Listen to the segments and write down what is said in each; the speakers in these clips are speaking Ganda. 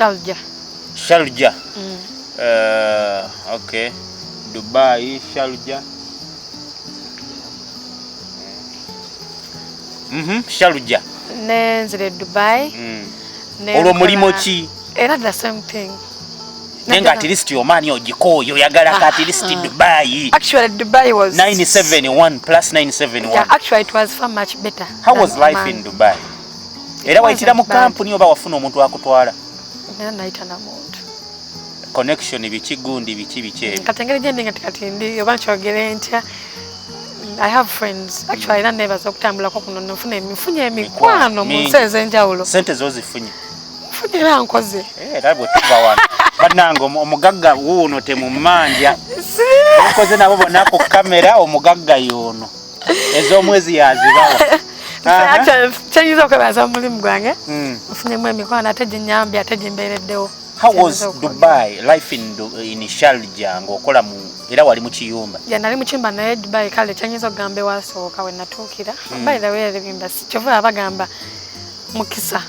Sharjah. Okay. Dubai, Sharjah. Sharjah. Nenzire Dubai. Olwo mulimo ki? Era the same thing. Nenga at least your money ogikoyo yagala at least Dubai. Actually Dubai was 971 plus 971. Yeah, actually it was far much better. How was life in Dubai? Era waitira mu company oba wafuna omuntu akutwala? Nena naita na muntu. Connection bichigundi bichi. Katengere je ndinga tikati ndi oba chogere ntya. I have friends. Actually na never zokutambula ko kuno nfunye emikwano mu nsenze njawulo. Sente zozifunye. Funira nkoze. Labwe tuba wana. Banango omugagga wuno temumanja. Nkoze nabo bonako kamera omugagga yono. Ezo mwezi yazibawa. Actually chanyizo kwebaza mulimu gwange. Mfunye mwe mikwano ateje nyambi ateje mbereddewo. How was Dubai life in Sharjah ngokola mu era wali mu kiyumba? Ya nali mu chimba na Dubai kale chanyizo gambe wasooka we natukira. By the way ebimba sikyova abagamba mukisa.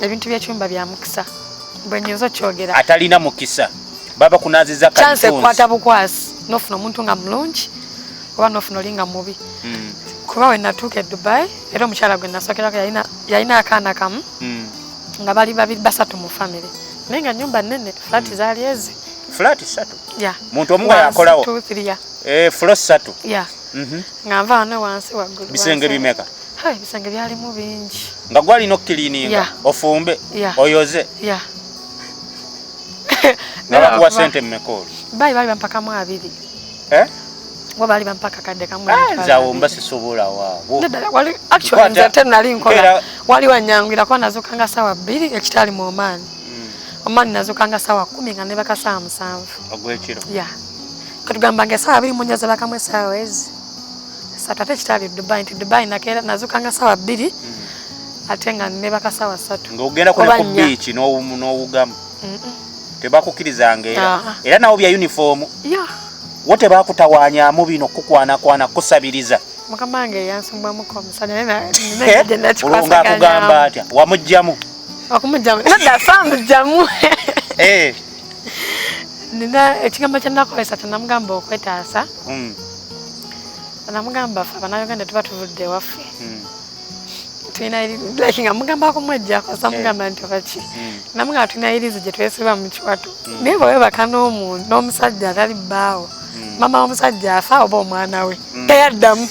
Ebintu bya chumba bya mukisa. Bwenyezo kyogera. Atalina mukisa. Baba kunaziza kantunzi. Chance kwata bukwasi. Nofuna omuntu nga mulungi. Oba nofuna olinga mubi. Kuba we natuke Dubai era omukyala gwe nasokerako yalina akaana kamu. Nga bali babiri basatu mu family. Nenga nyumba nene flat zali ezi. Flat 3? Yeah. Muntu omu yakolawo. 2 3 floor 3. Yeah. Ngava ne wansi waggulu. Bisenge bimeka. Hai bisenge byali mu bingi. Nga gwali no cleaninga ofumbe oyoze. Yeah. Nala kwa sente mmekoli. Bali bampaka mu 2. Wabali bampaka kadde kamwe. Zawo mbasi sobola wawo. Wali actually nzate nali nkola. Wali wanyangira kwa nazokanga sawa 2 ekitali mu Oman. Oman nazokanga sawa 10 nga ne baka sawa 7. Ogwekiro. Yeah. Katugamba nge sawa 2 munyaza bakamwe sawa ezi. Satate kitali Dubai nakera nazokanga sawa 2. Atenga ne baka sawa 3. Ngogenda kule ku beach no ugam. Tebakukirizanga era nawo bya uniform. Yeah. Wote bakutawanya mu bino kukwana kusabiriza. Mukamange yansumba muko musanya nene agenda chikwasa kugamba atya wamujjamu. Okumujjamu. Nada sandu jamu. Nina ekigamba kyannakozesa namugamba okwetaasa. Namugamba fa banayoganda tuba tuvudde waffe. Tuina like ngamugamba akomwejja kosa mugamba nti baki. Namugamba tuina irizi gye twesiba mu kiwato. Naye bwe bakana omuntu n'omusajja atali bbaawo. Mama omusajja afa oba omwana we. Teyaddamu.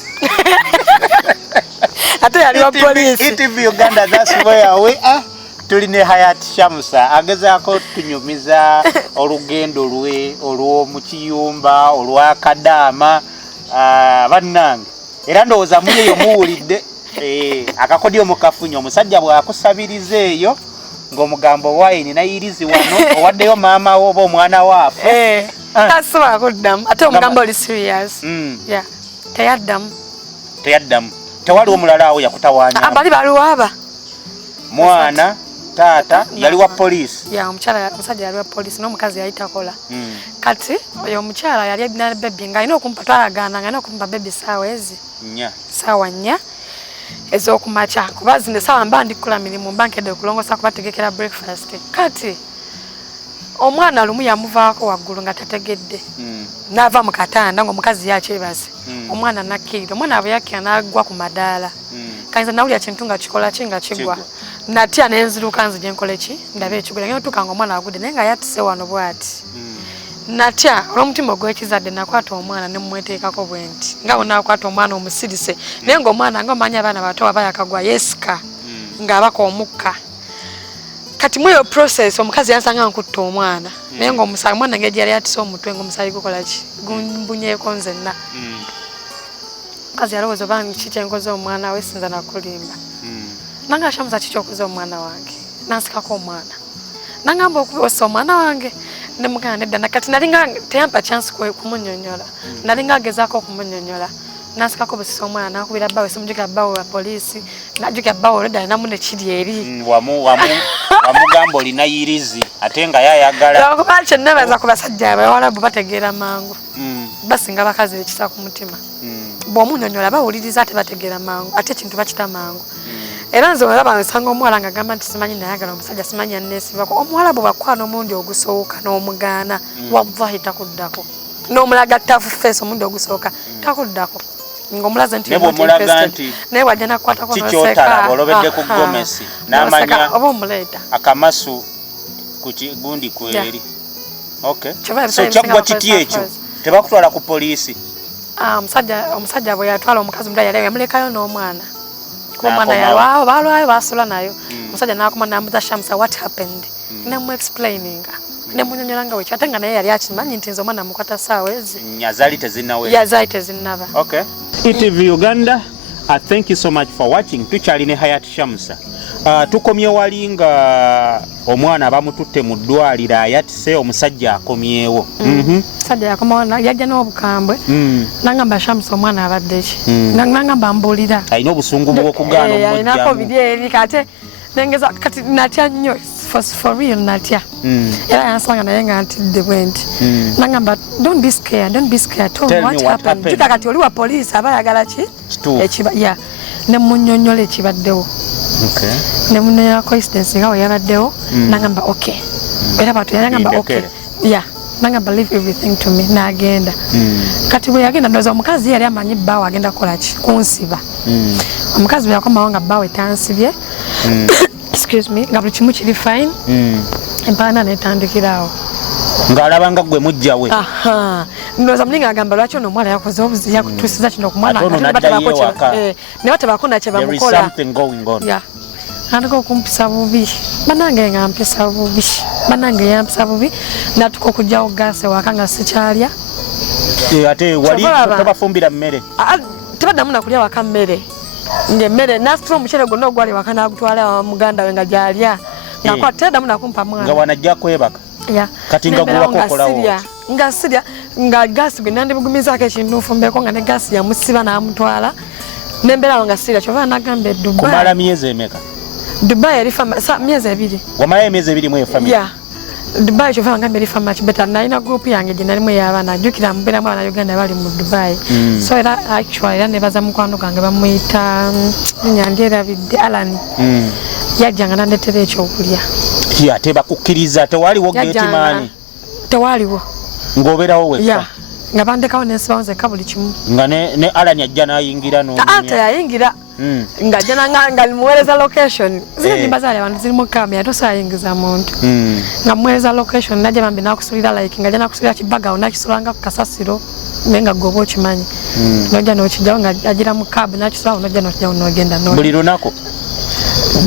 Ate yali wa police. Interview Uganda that's where we are. Tuline Hayati Shamsa agezaako tunyumiza olugendo lwe olwo mu kiyumba olwa Kadama bannange era ndowooza muyeyo muwulidde akakodi omukafunyo omusajja bw'akusabiriza eyo ng'omugambo wayini nayirizi wano owaddeyo maama wo oba omwana waafe tasobola kuddamu ate omugambo oli serious. Teyaddamu tewali omulala awo yakutawaanya bali baliwaaba mwana tata yali wa police. Omusajja yali wa police n'omukazi yali takola. Kati oyo omukyala yali ebina baby nga alina okumpa twalagaana nga alina okumpa baby saawa ezi. Saawa 4 ez'okumakya kuba zino saawa mba ndikola mirimu mba nkedde okulongosa kubategekera breakfast. Kati omwana lumu yamuvaako waggulu nga tategedde. N'ava mu katanda ng'omukazi yakyebaze. Omwana nakkirira. Omwana bwe yakkira n'agwa ku madaala. Kayinza nawulira kintu nga kikola ki nga kigwa. Natya n'enziruka nzije nkole ki ndabe ekigula ngeno tuka ng'omwana agudde naye nga yatise wano bw'ati. Natya olw'omutima ogw'ekizadde nakwata omwana ne mmweteekako bwe nti nga bonaakwata omwana omusirise naye ng'omwana ng'omanyi abaana bato aba yakagwa yesika ng'abaka omukka. Kati mweyo process omukazi yansanga nkutta omwana naye ng'omusayi omwana ng'eji yali yatise omutwe ng'omusayi gukola ki gumbunyeeko nzenna. Omukazi yalowooza oba ki kyenkoze omwana we sinza nakulimba. Nanga Shamsa kiki okoze omwana wange nansikako omwana nangamba okubosa omwana wange ne muganda nedda nakati nalinga teyampa chance kumunyonyola nalinga agezaako okumunyonyola nansikako busisa omwana nakubira bbawe simujukira bbawe wa polisi najukira bbawe olwedda namune kiri eri wamugamba olina yirizi ate nga yayagala kuba kyennebaza ku basajja abawalabu bategeera mangu basinga bakazi ekisa ku mutima bw'omunyonyola bawuliriza ate bategeera mangu ate ekintu bakita mangu. era nze olaba nsanga omuwala nga gamba nti simanyi nayagala omusajja simanyi anneesibako Omuwalabu bwakwana omundi ogusooka n'omugaana wallahi takuddako n'omulaga tafu face omundi ogusooka takuddako ng'omulaze nti naye wajja nakukwatako kikyotala olobedde ku gomesi n'amanya oba omuleeta akamasu ku kigundi kweri so kyaggwa kiti ekyo tebakutwala ku poliisi omusajja bwe yatwala omukazi mudala yali yamulekayo n'omwana kuba omwana yalwawo balwayo basula nayo omusajja n'akoma n'amuza Shamsa what happened nemu explaininga nemunyonyola nga wekyo ate nga naye yali akimanyi nti nze omwana mukwata ssaawa ezi yazali tezinnaba ETV Uganda, thank you so much for watching. Tukyali ne Hayati Shamsa. Tukomye wali nga omwana bamututte mu ddwaliro ayatise omusajja akomyewo. Omusajja yakomawo yajja n'obukambwe nangamba Shamsa omwana abadde ki nangamba mbuulira alina obusungu bw'okugaana omujjamu alinako biri eri kate nengeza kati natya nnyo for real natya era yansanga naye nga ntidde bwenti nangamba don't be scared tell me what happened kika kati oli wa poliisi aba ayagala ki ekiba nemunyonyola ekibaddewo nemunyonyola coincidence nga we yabaddewo nangamba okay era batu nangamba okay nangamba leave everything to me n'agenda kati bwe yagenda ndoza omukazi yali amanyi bbaawe agenda kukola ki kunsiba omukazi bwe yakomawo nga bbaawe tansibye excuse me nga buli kimu kiri fine empaana netandikiraawo ng'alaba nga gwe mujja we ndowooza mulinga agamba lwaki ono omuwala yakoze obuzi yakutuusiza kino ku mwana ne batabako nakye bamukola andika okumpisa bubi banange nga mpisa bubi banange yampisa bubi natuka okujjawo gaasi waka nga sikyalya ate wali tobafumbira mmere tebaddamu nakulya waka mmere ng'emmere nasitula omukyere gwonna ogwali waka n'agutwala muganda we nga gyalya teddamu nakumpa mwana nga wanajja kwebaka kati nga gulakokolawo nga sirya nga gaasi gwe nandibugumizaako ekintu nfumbeko nga ne gaasi yamusiba n'amutwala nembeerawo nga sirya kyova nagamba Dubai kumala myezi emeka Dubai eri myezi 2 wamalayo emyezi 2 mu family Dubai kyova nagamba eri much better nalina group yange gye nalimu ey'abaana ajjukira mbeeramu abaana Uganda bali mu Dubai so era actually era nebaza mukwano gange bamuyita nyandyerabidde Alan yajjanga nandetera ekyokulya ate bakukkiriza tewaliwo geetimaani tewaliwo ng'obeerawo wekka nga bandekawo nensibawo nzekka buli kimu nga ne Alan ajja n'ayingira teyayingira nga ajja nga muweereza location ziri nyumba zaali abantu zirimu kamera tosayingiza muntu nga muweereza location najja bambi nakusulira like nga ajja nakusulira kibagawo nakisulanga ku kasasiro naye nga gwe oba okimanyi nojja n'okijjawo nga agira mu kabu nakisulawo nojja n'okijjawo n'ogenda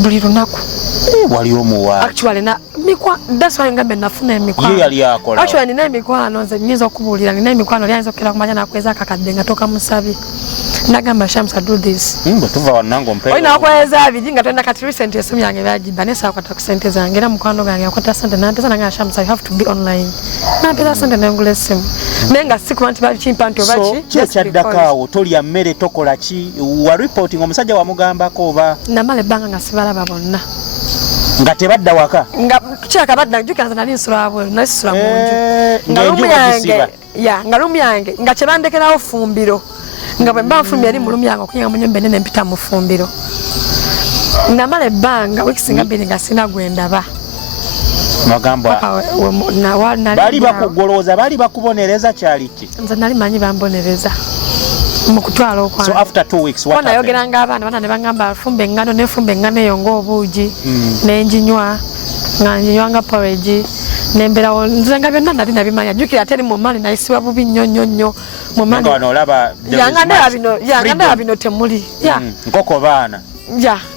buli lunaku wali omuwala actually that's why ngambe nafuna emikwano ye yali akola actually nina emikwano nze nyinza okubuulira nina emikwano lyanza okukira kumanya nakweza akakadde nga toka musabi nagamba Shamsa do this tuva wanango mpeera olina okweza abiri nga tolina kati recent esimu yange byagiba naye saakwata ku sente zange era mukwano gange akwata sente nampeza nanga Shamsa you have to be online nampeza sente nengula esimu naye nga sikuba nti bakimpa nti obaki kyekyaddakaawo tolya mmere tokola ki wa reporting omusajja wamugambako oba namala ebbanga nga sibalaba bonna nga tebadda waka nga kyakabadda jukira nali nsula bwe nasisula mu nju nga lumu yange nga kyebandekerawo fumbiro nga bwe mba nfulumya eri mu lumu yange okunyinga mu nnyumba ennene mpita mu fumbiro namala ebbanga wiikisi nga 2 nga sina gwe ndaba baali bakugolooza baali bakubonereza kyali ki nze nali manyi bambonereza mu kutwala okwange so after 2 weeks what happened nayogeranga abaana ne bangamba fumba engano nefumba engano eyo ng'obuugi nenjinywa nga njinywanga porridge nemberawo nze nga byonna nali nabimanya jjukira ate eri mu maani nayisibwa bubi nnyo yangandaba bino temuli nkoko baana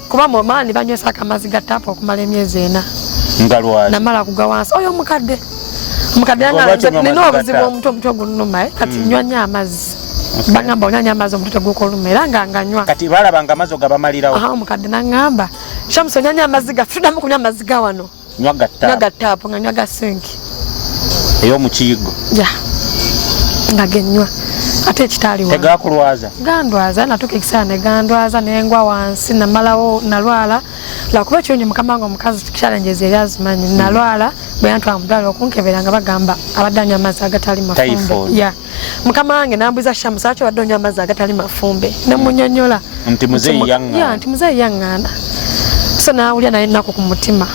kuba mu maani banywesa akamaziga tapa okumala emyezi 4 namala kugwa wansi oyo omukadde nina obuzibu omutwe gunuma kati nywa nnyo amazzi bangamba onyanya amazzi omutwe gukoluma era nga nganywa kati balabanga amazzi ogabamalirawo omukadde nangamba Shamsa onyanya amazzi ga tuddamu kunywa amazzi ga wano nywa gattaapu nga nywa gasinki ey'omukiyigo nga genywa ate ekitaali wange tegakulwaza gandwaza natuka ekiseera ne gandwaza nengwa wansi namalawo nalwala lwakuba ekirungi mukama wange omukazi challenges eri azimanyi nalwala bwe yantwala mu ddwaliro okunkebera nga bagamba abadde anywa amazzi agatali mafumbe mukama wange nambuuza Shamsa lwaki obadde onywa amazzi agatali mafumbe nemunyonyola nti muzeeyi yaŋŋaana so nawulya naye ennaku ku mutima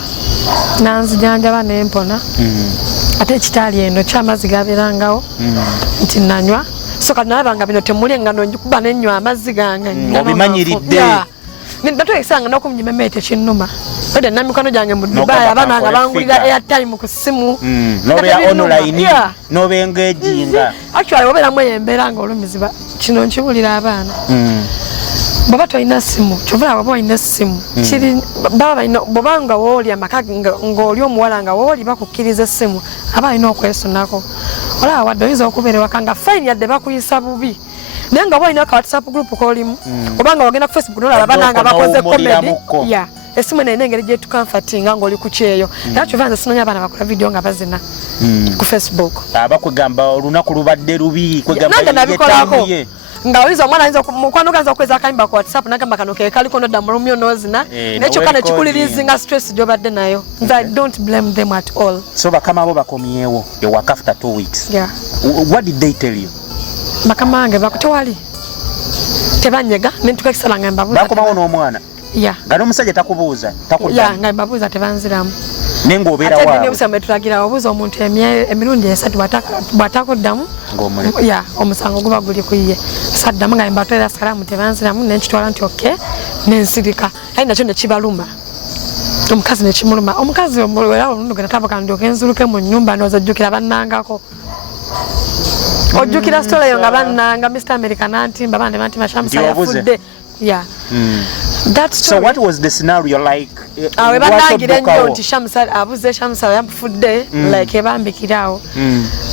nanzijanjaba nempona ate ekitaali eno ky'amazzi gabeerangawo nti nanywa so kati nalabanga bino temuli engano njikuba nenywa amazzi gange obimanyiridde natwekisanga n'okumnyimemete kinnuma ode namikono gyange mu Dubai abaana nga bangulira airtime ku ssimu nobeera online nobengeejinga actually obeeramu eyo embeera nga olumiziba kino nkiwulira abaana baba tolina ssimu kyovula baba olina essimu kiri bobanga wooli amaka ng'oli omuwala nga wooli bakukkiriza essimu aba alina okwesunako olaba wadde oyinza okubeera ewaka nga fine yadde bakuyisa bubi naye nga boolina ka WhatsApp group k'olimu obanga wagenda ku Facebook nolaba abaana nga bakoze comedy essimu eno engeri gyetukamfatinga ng'oli ku kyeyo era kyova nze sinonya abaana bakola video nga bazina ku Facebook abakwegamba olunaku lubadde lubi kwegamba nabikolako nga oyinza omwana ayinza mukwano ganza okweza akayimba ku WhatsApp nagamba kano ke kaliko nodda mu lumyo nozina nekyo kano kikulirizinga stress gyobadde nayo nze I don't blame them at all so bakama abo bakomyewo ewaka after 2 weeks what did they tell you bakama wange bakutewali tebanyega nentukakisala nga mbabuuza bakomawo n'omwana nga n'omusajja takubuuza nga mbabuuza tebanziramu nenga obeera waabwe ate n'ebusame tulagira obuuza omuntu emirundi esatu bw'atakuddamu omusango guba guli ku ye saddamu nga mbatwera salaamu tebanziramu nenkitwala nti oke nensirika aye nakyo nekibaluma omukazi nekimuluma omukazi era olundi gwe natabuka ndyoka enzuluke mu nnyumba ndowooza ojjukira bannangako ojjukira sitola eyo nga bannanga Mr. America nantimba bande bantima Shamsa yafudde So what was the scenario like? Awe banangira nnyo nti Shamsa abuze Shamsa yamfudde like ebambikirawo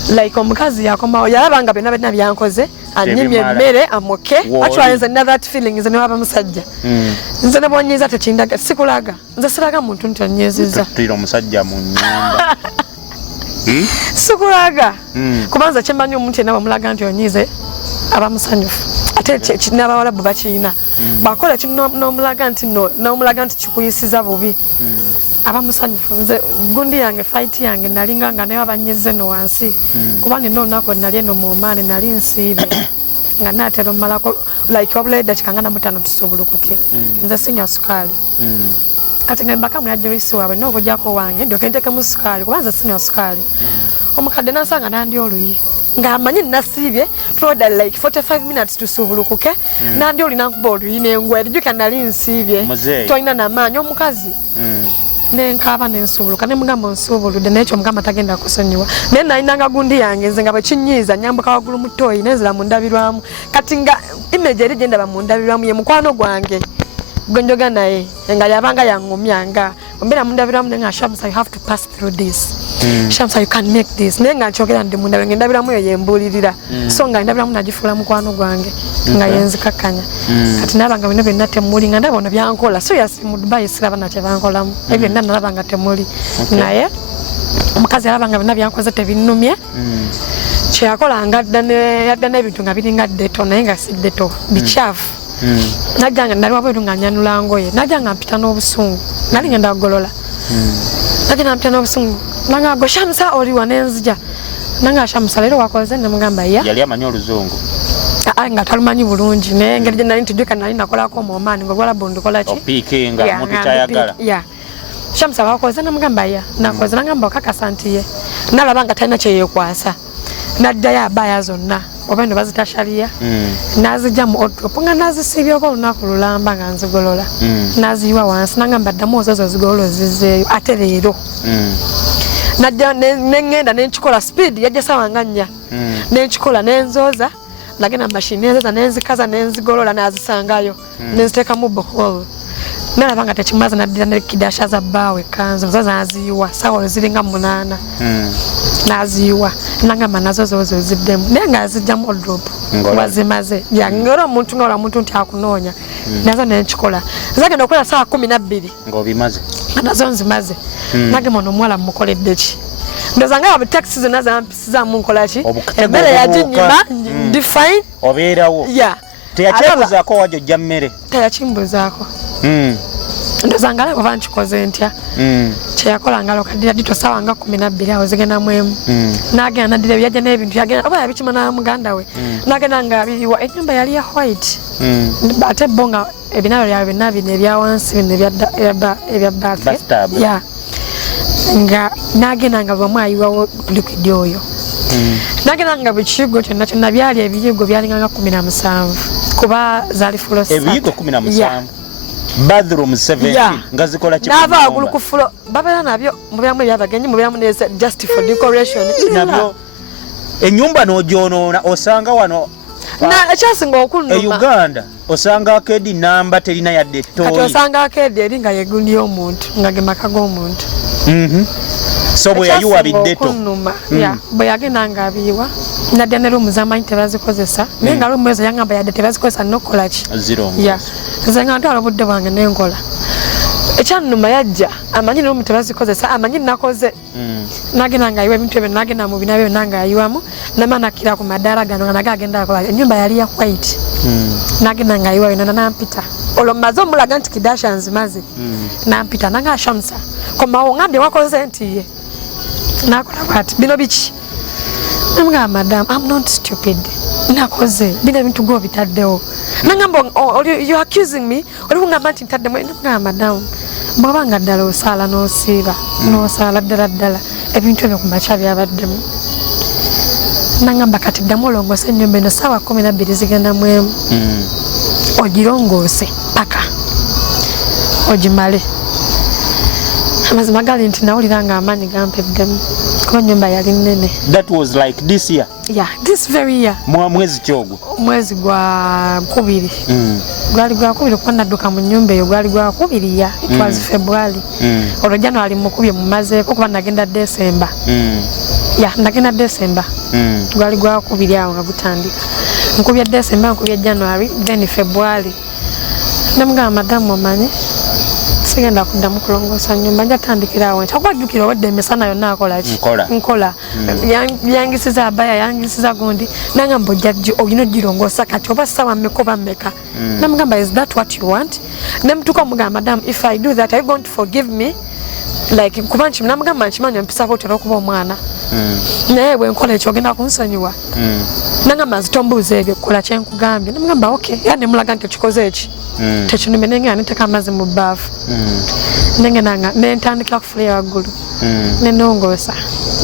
like omukazi yakomawo yalabanga byonna byankoze anyimye emmere amoke actually nze nina that feeling nze newaba musajja nze nebonyiza tekindaga sikulaga nze siraga muntu nti onyeziza tira omusajja mu nnyumba sikulaga kubanza kyembanyi omuntu yenna bamulaga nti onyize abamusanyufu ate kirina abawalabu bakirina bakola kino n'omulaga nti kikuyisiza bubi abamusanyufu nze gundi yange fight yange nalinga nga naye abanyeze no wansi kuba nina olunaku nali eno mu maani nali nsiibye nga naatera omumalako like wabula eddakiika nga namutaano tusobulukuke nze sinywa sukaali kati nga mbakamu yajulisi waabwe n'okujjako wange ndyoke nteekemu sukaali kuba nze sinywa sukaali omukadde nansanga nandi oluyi nga amanyi nasiibye tuloda like 45 minutes tusubulukuke nandi olina nkuba oluyi n'engwa erijjuka nali nsiibye tolina n'amaanyi omukazi nenkaaba nensubuluka nemugamba onsubuludde nekyo mugamba tagenda kusonyiwa naye nalinanga gundi yange nze nga bwekinyiiza nyambuka waggulu mu ttooyi nenzira mu ndabirwamu kati nga image eri gyendaba mu ndabirwamu ye mukwano gwange gwenjoga naye nga yabanga yaŋŋumyanga ombeera mu ndabirwamu naye nga Shamsa you have to pass through this Shamsa you can make this naye nga nkyogera ndi munda nga endabiramu eyo yembuulirira so nga endabiramu nagifuula mukwano gwange nga yenzikakkanya kati nalabanga bino byonna temuli nga ndaba ono byankola so yasi mu Dubai siraba nakye bankolamu ebyo byonna nalaba nga temuli naye omukazi yalabanga byonna byankoze tebinnumye kyeyakolanga yadda n'ebintu nga biringa deto naye nga si deto bikyafu najjanga nali wabweru nga nyanula ngoye najjanga mpita n'obusungu nali ngenda kugolola najjanga mpita n'obusungu nanga go Shamsa oliwa nenzija nanga Shamsa leero wakoze nemugamba yali amanyi oluzungu nga talumanyi bulungi naye engeri gye nali ntujjuka nali nakolako omwamaani ng'Omuwalabu ndikola ki opiikinga muntu kyayagala Shamsa wakoze nemugamba nakoze nangamba okakasa nti ye nalaba nga talina kyeyeekwasa naddayo abaya zonna oba eno bazita shaliya nazijja mu odrop nga nazisiibyeko olunaku lulamba nga nzigolola naziyiwa wansi nangamba ddamu ozozo zigolola ozizzeeyo ate leero najja neŋŋenda nenkikola speed yajja sawa nga 4 nenkikola nenzooza nagenda mashini nenzooza nenzikaza nenzigolola nazisangayo nenziteekamu bohol nalaba nga tekimaze naddira nekidasha za bbaawe kanzu zo naziyiwa sawa ziringa 8 naziyiwa nangamba nazo zozo ziddemu naye nga azijjamu odrop wazimaze ngera omuntu nga omuntu nti akunoonya nazo nenkikola zagenda okukola sawa 12 ng'obimaze nazo nzimaze nagamba ono omuwala mumukoledde ki ndoza nga abutaxi zonna zampisizamu nkola ki emmere yaginyima ndi fine obeerawo teyakyebuzaako wajja ojja mmere teyakimbuzaako ndozangala kuva nkikoze ntya kyeyakola ngalo kadira dito sawa nga 12 awo zigenda mwemu nagenda nadira byajja n'ebintu yagenda oba yabikima na muganda we nagenda nga biriwa ennyumba yali ya white ate bonga ebinalo byawe bino ebya wansi bino ebya bathtub ya nga nagenda nga bamwe ayiwawo liquid oyo nagenda nga bukigo kyonna kyonna byali ebiyigo byalinga nga 17 kuba zaali fulo ebiyigo 17 bathroom 70 nga zikola kipo nava agulu ku fulo babera nabyo mubyamu ebyabagenyi mubyamu neza just for decoration nabyo ennyumba n'ojonoona osanga wano na ekyasinga okunuma Uganda osanga akedi namba terina yadde toyi kati osanga akedi eri nga yegundi y'omuntu nga gemaka g'omuntu so bwe yayiwa biddeto bwe yagenda nga abiyiwa nadya ne rumu zamanyi tebazikozesa naye nga rumu ezo yangamba yadde tebazikozesa nokukola ki nze nga ntwala obudde bwange nenkola ekyannuma yajja amanyi ne rumu tebazikozesa amanyi nakoze nagenda nga ayiwa ebintu ebyo nagenda mu bina byo nanga ayiwamu namanakira ku madaala gano nga naga agenda akola ennyumba yali ya white nagenda nga ayiwa yona nampita olwo mmaze omulaga nti kidasha nzimaze nampita nanga Shamsa komawo ngambye wakoze nti ye nakola bwati bino biki namugamba madam I'm not stupid nakoze bino ebintu go bitaddewo nangamba you accusing me oli kungamba nti ntaddemu namugamba madam bwabanga ddala osaala n'osiiba n'osaala ddala ebintu ebyo ku makya byabaddemu nangamba kati ddamu olongoose ennyumba eno ssaawa 12 zigenda mwemu ogirongoose paka ogimale amazima gali nti nawulira nga amaanyi gampeddemu kuba ennyumba yali nnene. That was like this year? Yeah, this very year. Mwezi kyogwo? Mwezi gwa 2 gwali gwa 2 kuba nadduka mu nnyumba eyo gwali gwa 2 ya it was February olwo January mukubye mumazeeko kuba nagenda December nagenda December gwali gwa 2 awo nga gutandika nkubye December nkubye January then February namugamba madamu omanyi sigenda kuddamu kulongoosa nnyumba nja tandikira awo nti okwajjukira wadde emisana yonna akola ki nkola yangisiza abaya yangisiza gundi nangamba ojjajji olina ogirongoosa kati oba ssaawa mmeka oba mmeka namugamba is that what you want nemutuka omugamba madam if I do that are you going to forgive me like kuba namugamba nkimanyi empisa otera okuba omwana naye bwe nkola ekyo ogenda kunsonyiwa nangamba nzitombuuza ebyo kola kyenkugambye namugamba okay era nemulaga nti okikoze eki tekinume nengenda niteeka amazzi mu bbaafu nengenanga nentandikira kufuleya waggulu nenongoosa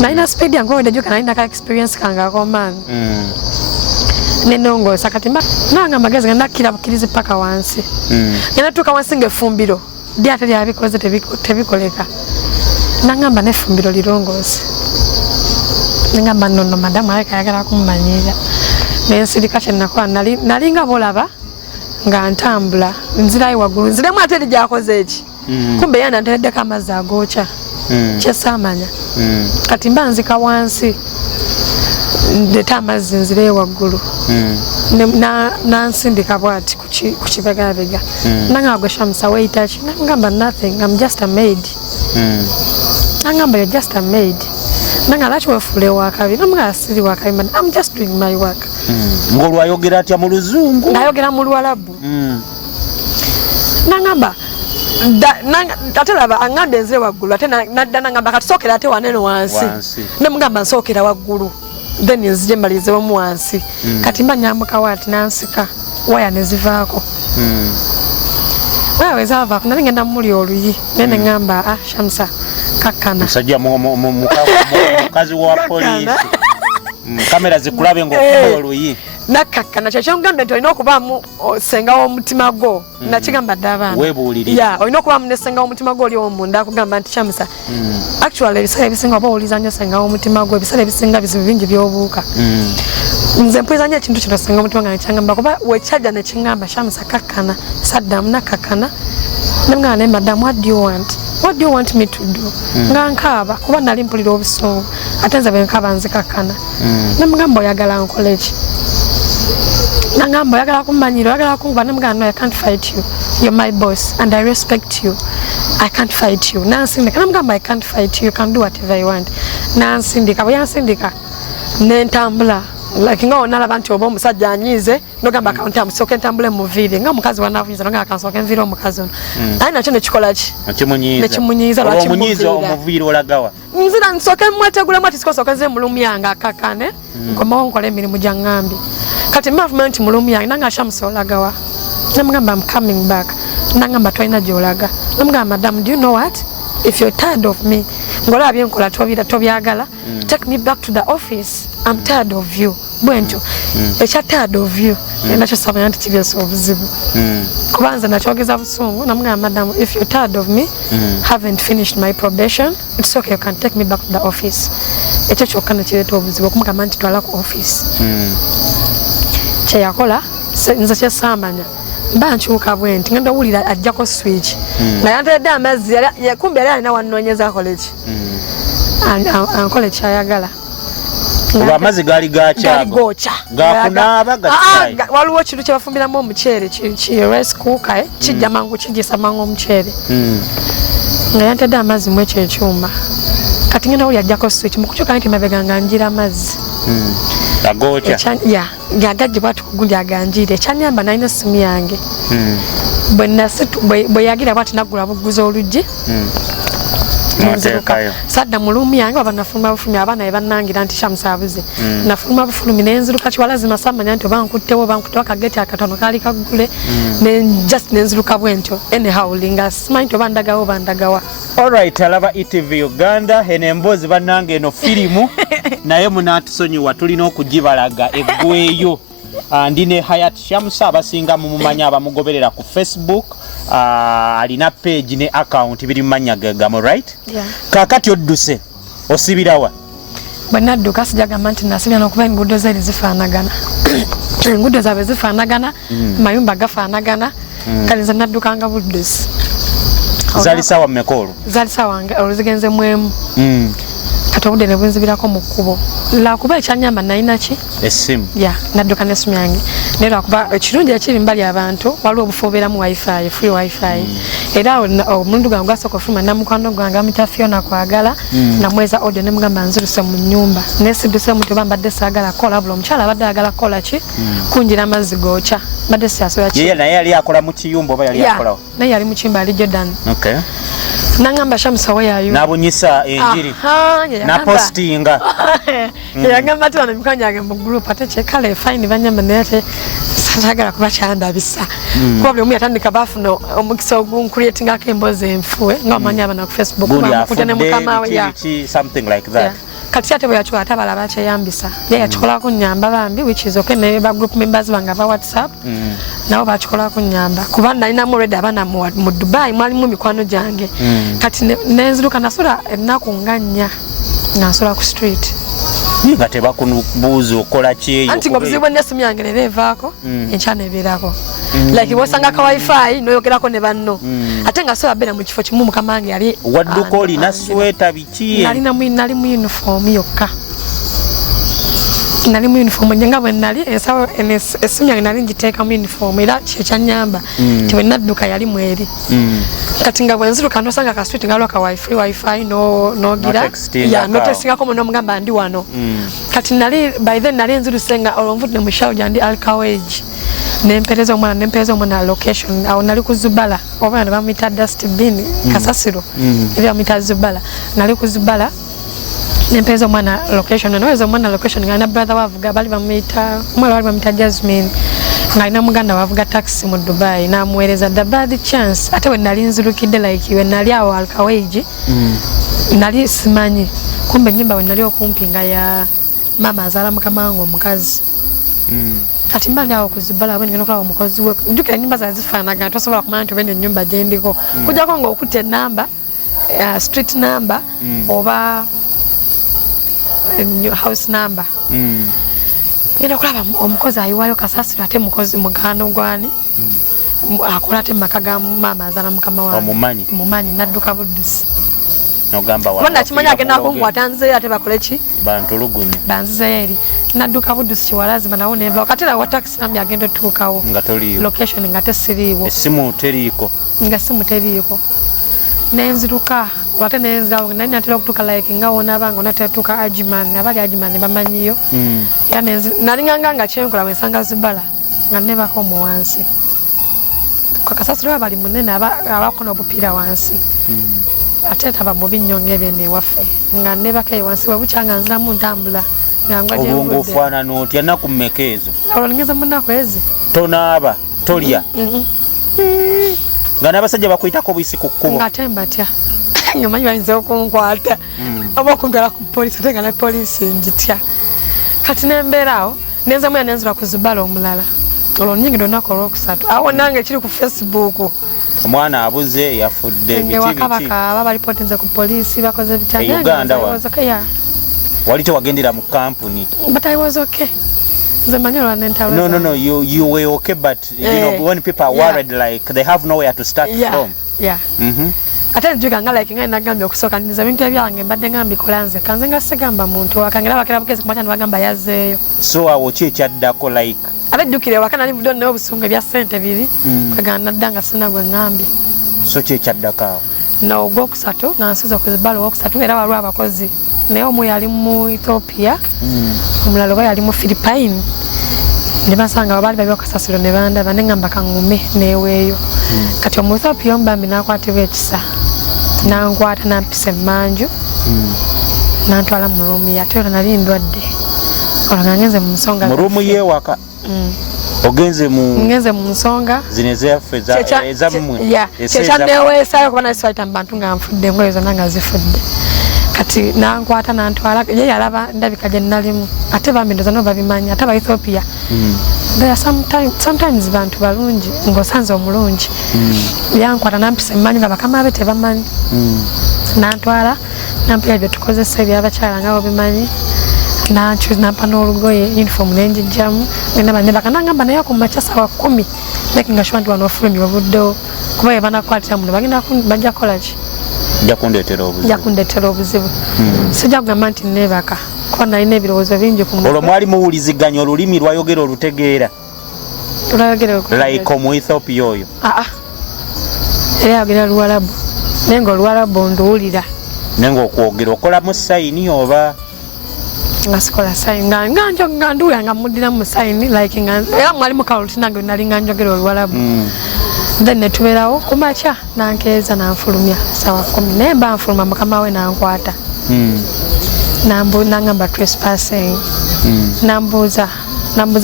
nalina speed yange oweddejuka nalinaka experience kange akomaani nenongoosa kati nanga amagezi genda kkira bukkirizi paka wansi genda tuuka wansi ngaefumbiro lyate lyabikoze tebikoleka nangamba nefumbiro lirongoose nengamba nono madamu aleka ayagala kummanyira nensirika kyenakola nalinga bolaba nga ntambula nzirayo waggulu nziremu ate eri gyakoze eki kumbe yana ntereddeko amazzi agookya kyesaamanya kati mba nzika wansi ndeta amazzi nzireyo waggulu nansindika bwati ku kibegabega nangamba gwe Shamsa weitaki nangamba nothing I'm just a maid nangamba you're just a maid nanga laki wefuule wakabi namugamba siri wakabi I'm just doing my work ng'olwayogera atya mu luzungu ngayogera mu Luwalabu nangamba ate laba angambye nzire waggulu ate nadda nangamba kati sookera ate waneno wansi nemugamba nsookera waggulu then nzije mbalizeemu wansi kati mba nyambukawo ati nansika waya nezivaako waya wezavaako nali ngenda muli oluyi naye neŋŋamba Shamsa kakkana musajja mukazi wa poliisi kamera zikulabe ng'okuba oluyi nakakkana kyekyongambye nti olina okubaamu senga w'omutima gwo nakigamba dde abaana weebuulirira olina okubaamu ne senga w'omutima gwo oli w'omunda akugamba nti Shamsa actually ebiseera ebisinga oba owuliza nnyo senga w'omutima gwo ebiseera ebisinga bizibu bingi by'obuuka nze mpuliriza nnyo ekintu kino senga w'omutima nga nekyangamba kuba wekyajja nekiŋŋamba Shamsa kakkana saddamu nakakkana nemugamba naye madam what do you want me to do nga nkaaba kuba nali mpulira obusungu ate nze bwe nkaaba nzikakkana nemugamba oyagala nkola eki nangamba oyagala kummanyira oyagala kunkuba nemugamba no I can't fight you you're my boss and I respect you I can't fight you nansindika namugamba I can't fight you you can do whatever you want nansindika bwe yansindika nentambula like nga onalaba nti oba omusajja anyize nogamba account amusooke ntambule muviire nga omukazi wanavuyiza nogamba kansooke enviire omukazi ono naye nakyo nekikola ki nekimunyiiza lwakimunyiiza omuviire olagawa nzira nsooke mwetegulemu ati sikosooke nze mulumu yange akakane nkomawo nkola emirimu gyangambi kati mavuma nti mulumu yange nanga Shamsa olagawa namugamba I'm coming back nangamba twalina gyolaga namugamba madam do you know what if you're tired of me ngolabye nkola tobyagala take me back to the office I'm tired of you bwentyo ekya tired of you nakyo samanya nti kibyesa obuzibu kubanza nakyogeza busungu namugamba madam if you're tired of me haven't finished my probation it's okay you can take me back to the office ekyo kyokka nekireeta obuzibu okumugamba nti twala ku office kyeyakola nze kyesamanya mba nkyuka bwenti ngenda owulira ajjako switch nga yanteredde amazzi kumbi yali alina wanoonyeza akola eki ankola ekyayagala oba amazzi gaali gakyago gakunaaba waliwo kintu kyebafumbiramu omuceere ki rice cooker kijja mangu kijisa mangu omuceere nga yanteredde amazzi mu ekyo ekyuma kati ngenda owulira ajjako switch mukukyuka nti mabega nga njira amazzi agokya ngagajje bwati kugundi aganjire ekyanyamba nalina essimu yange bwe yagira bwati naggula buguzi oluggi sadda mu luumu yange waba nafuluma bufulumi abaana be bannangira nti Shamsa abuze nafuluma bufulumi nenziruka kiwalazima samanya nti oba nkuttewo akageti akatono kaali kaggule just nenziruka bwentyo anyhow linga simanyi nti oba ndagawo oba ndagawa. Alright, alaba ETV Uganda eno Embozi bannange eno firimu naye munatusonyiwa tulina okugibalaga eggweeyo ndi ne Hayati Shamsa abasinga mumumanya abamugoberera ku Facebook alina page ne account biri mumanya gagamo right kakati odduse osibirawa banadduka sijagamba nti nasibira n'okuba enguudo zeeri zifaanagana enguudo zaabe zifaanagana mayumba gafaanagana kale nze naddukanga buddusi zali sawa mmekolo zali sawa oluzigenze mwemu kati obudde ne bwenzibirako mu kkubo lwakuba ekyanyamba nalina ki essimu nadduka n'essimu yange naye lwakuba ekirungi ekiri mbali abantu waliwo obufu obeeramu wifi free wifi era omulundi gwange gwasooka ofuluma namukwano gwange amuyita Fiona kwagala namweza audio ne mugamba nziruse mu nnyumba naye siddusemu nti oba mbadde saagala kola bula omukyala abadde ayagala kola ki kunjira amazzi gookya mbadde siyasobola ki naye yali akola mu kiyumba oba yali akolawo naye yali mu kiyumba ali Jordan nangamba Shamsa wayayo nabunyisa enjiri na postinga yagamba ati wano emikono gyange mu group ate kyekale fine banyamba naye ate satagala kuba kyandabisa kuba buli omu yatandika bafuna omukisa ogunkuletingako emboozi enfuwe nga omanyi abana ku Facebook bamukutte ne mukama we kati ate bwe yakiwa ate abalaba kyeyambisa ye yakikolako nnyamba bambi which is okay naye ba group members bange aba WhatsApp nabo bakikolako nnyamba kuba nalinamu already abaana mu Dubai mwalimu mikwano gyange kati nenziruka nasula ennaku nga nnya nansula ku street nga tebakubuuza okola kyeyo anti nga obuzibu n'essimu yange nera evaako enkyana ebeerako like bwosanga ka wifi noyogerako ne banno ate nga sola beera mu kifo kimu mukama wange yali wadduka olina sweta biki nali mu uniform yokka nali mu uniform nga bwe nali essimu yange nali ngiteeka mu uniform era kyekyanyamba nti bwe nadduka yali mweri kati nga bwe nziruka nosanga ka street nga waliwo ka wifi nogira notextingako muno omugamba ndi wano kati nali by then nali nziruse nga olwonvudde mu shawo gyandi alkawage nempereza omwana location awo nali ku Zubala oba ne bamuyita dustbin kasasiro ebyo bamuyita Zubala nali ku Zubala nempereza omwana location naweza omwana location nga na brother wavuga bali bamuyita omwana bali bamuyita Jasmine nga alina muganda wavuga taxi mu Dubai namuweereza the bad chance ate we nali nzirukidde like we nali awo alkawage nali simanyi kumbe nyumba we nali okumpi nga ya mama azaala mukama wange omukazi kati mbali awo kuzibala abwe ngeno kala omukozi we njuka ennyumba za zifaanagana tosobola kumanya nti bene ennyumba gye ndiko kujjako nga okutte enamba street number oba house number ngenda okulaba omukozi ayiwayo kasasiro ate mukozi mugano gwani akola ate mumaka ga maama azaala mukama wange mumanyi nadduka buddusi nogamba wa nakimanya agenda kunkwata nze ate bakole ki bantulugunye banzizeyo eri nadduka buddusi kiwalazima nawo nenva katera wa taxi nambi agenda otuukawo nga toliiwo location nga tesiriiwo essimu teriiko nga simu teriiko nenziruka wate nenzira nani natera okutuka like nga wona bango natatuka ajiman abali ajiman bamanyiyo ya nalinganga kyenkola wensanga zibala nga neba ko mu wansi kwa kasasiro abali munene abakona obupira wansi ateta ba mubinyonge byene wafe nga neba kai wansi wabuchanga nzira mu ntambula ngangwa je obungo fana noti anakumekezo olongeza munakwezi tonaba tolya nga nabasajja bakwitako bwisi ku kkubo ngatemba tya ngamanyi bayinza okunkwata oba okuntwala ku polisi ate nga ne polisi njitya kati nembeerawo nenzamu yanenzula ku zibala omulala olwo nyingidde olunaku olwokusatu awo nange kiri ku Facebook omwana abuze yafudde bitibiti babalipotinze ku polisi bakoze bitya Uganda wali tewagendera mu company but I was okay. No, you were okay, but you know when people are worried, like they have nowhere to start from. Yeah. Ate njuganga like nga nagambye okusoka niza bintu ebyange mbadde ngambi kolanze kanze nga segamba muntu akangera bakera bukezi kumata nibagamba yazeeyo so awo kyekyddako like abejjukire wakana ni budonne obusunga bya sente biri kaganda ddanga sina gwe ngambi so kyekyaddako awo no gwokusatu nansiza okuzibala okusatu era walwa abakozi naye omu yali mu Ethiopia omulala oba yali mu Philippine nebasanga bali babyo kasasiro ne banda bane ngamba kangume neweeyo kati omu Ethiopia mbambi nakwatibwa ekisa nangwata nampise manju nantwala mu rumu yate nali ndwadde olangangeze mu nsonga mu rumu yewaka ogenze mu nsonga zinezeffe ezamwe ekyanneweesayo kuba nalisiwaita mu bantu nga nfudde ngoyo zonna nga zifudde kati nankwata nantwala ye yalaba ndabika gye nalimu ate bambindoza no babimanya ate aba Ethiopia there sometimes bantu balungi ng'osanze omulungi yankwata nampisa emmanyi nga bakama abe tebamanyi nantwala nampira bye tukozesa ebyabakyala nga bobimanyi nampa n'olugoye uniform nenjijjamu ngenda bane bakanangamba naye ku makya sawa 10 making sure nti wano ofulumya obuddewo kuba ye banakwatira muno bajja kola ki jakundeetera obuzibu sijja kugamba nti nebaka kuba nalina ebirowoozo bingi olwo mwali muwuliziganya olulimi lwayogera olutegeera like omu Ethiopia oyo era yayogera Luwalabu naye nga Oluwalabu nduwulira naye nga okwogera okolamu sayini oba nga sikola sayini nga nduwulira nga muddiramu mu sayini like era mwali mukalulutinange nali nga njogera Oluwalabu then netubeerawo kumakya nankeeza nanfulumya sawa 10 naye mba nfuluma mukama we nankwata nangamba trespassing nambuuza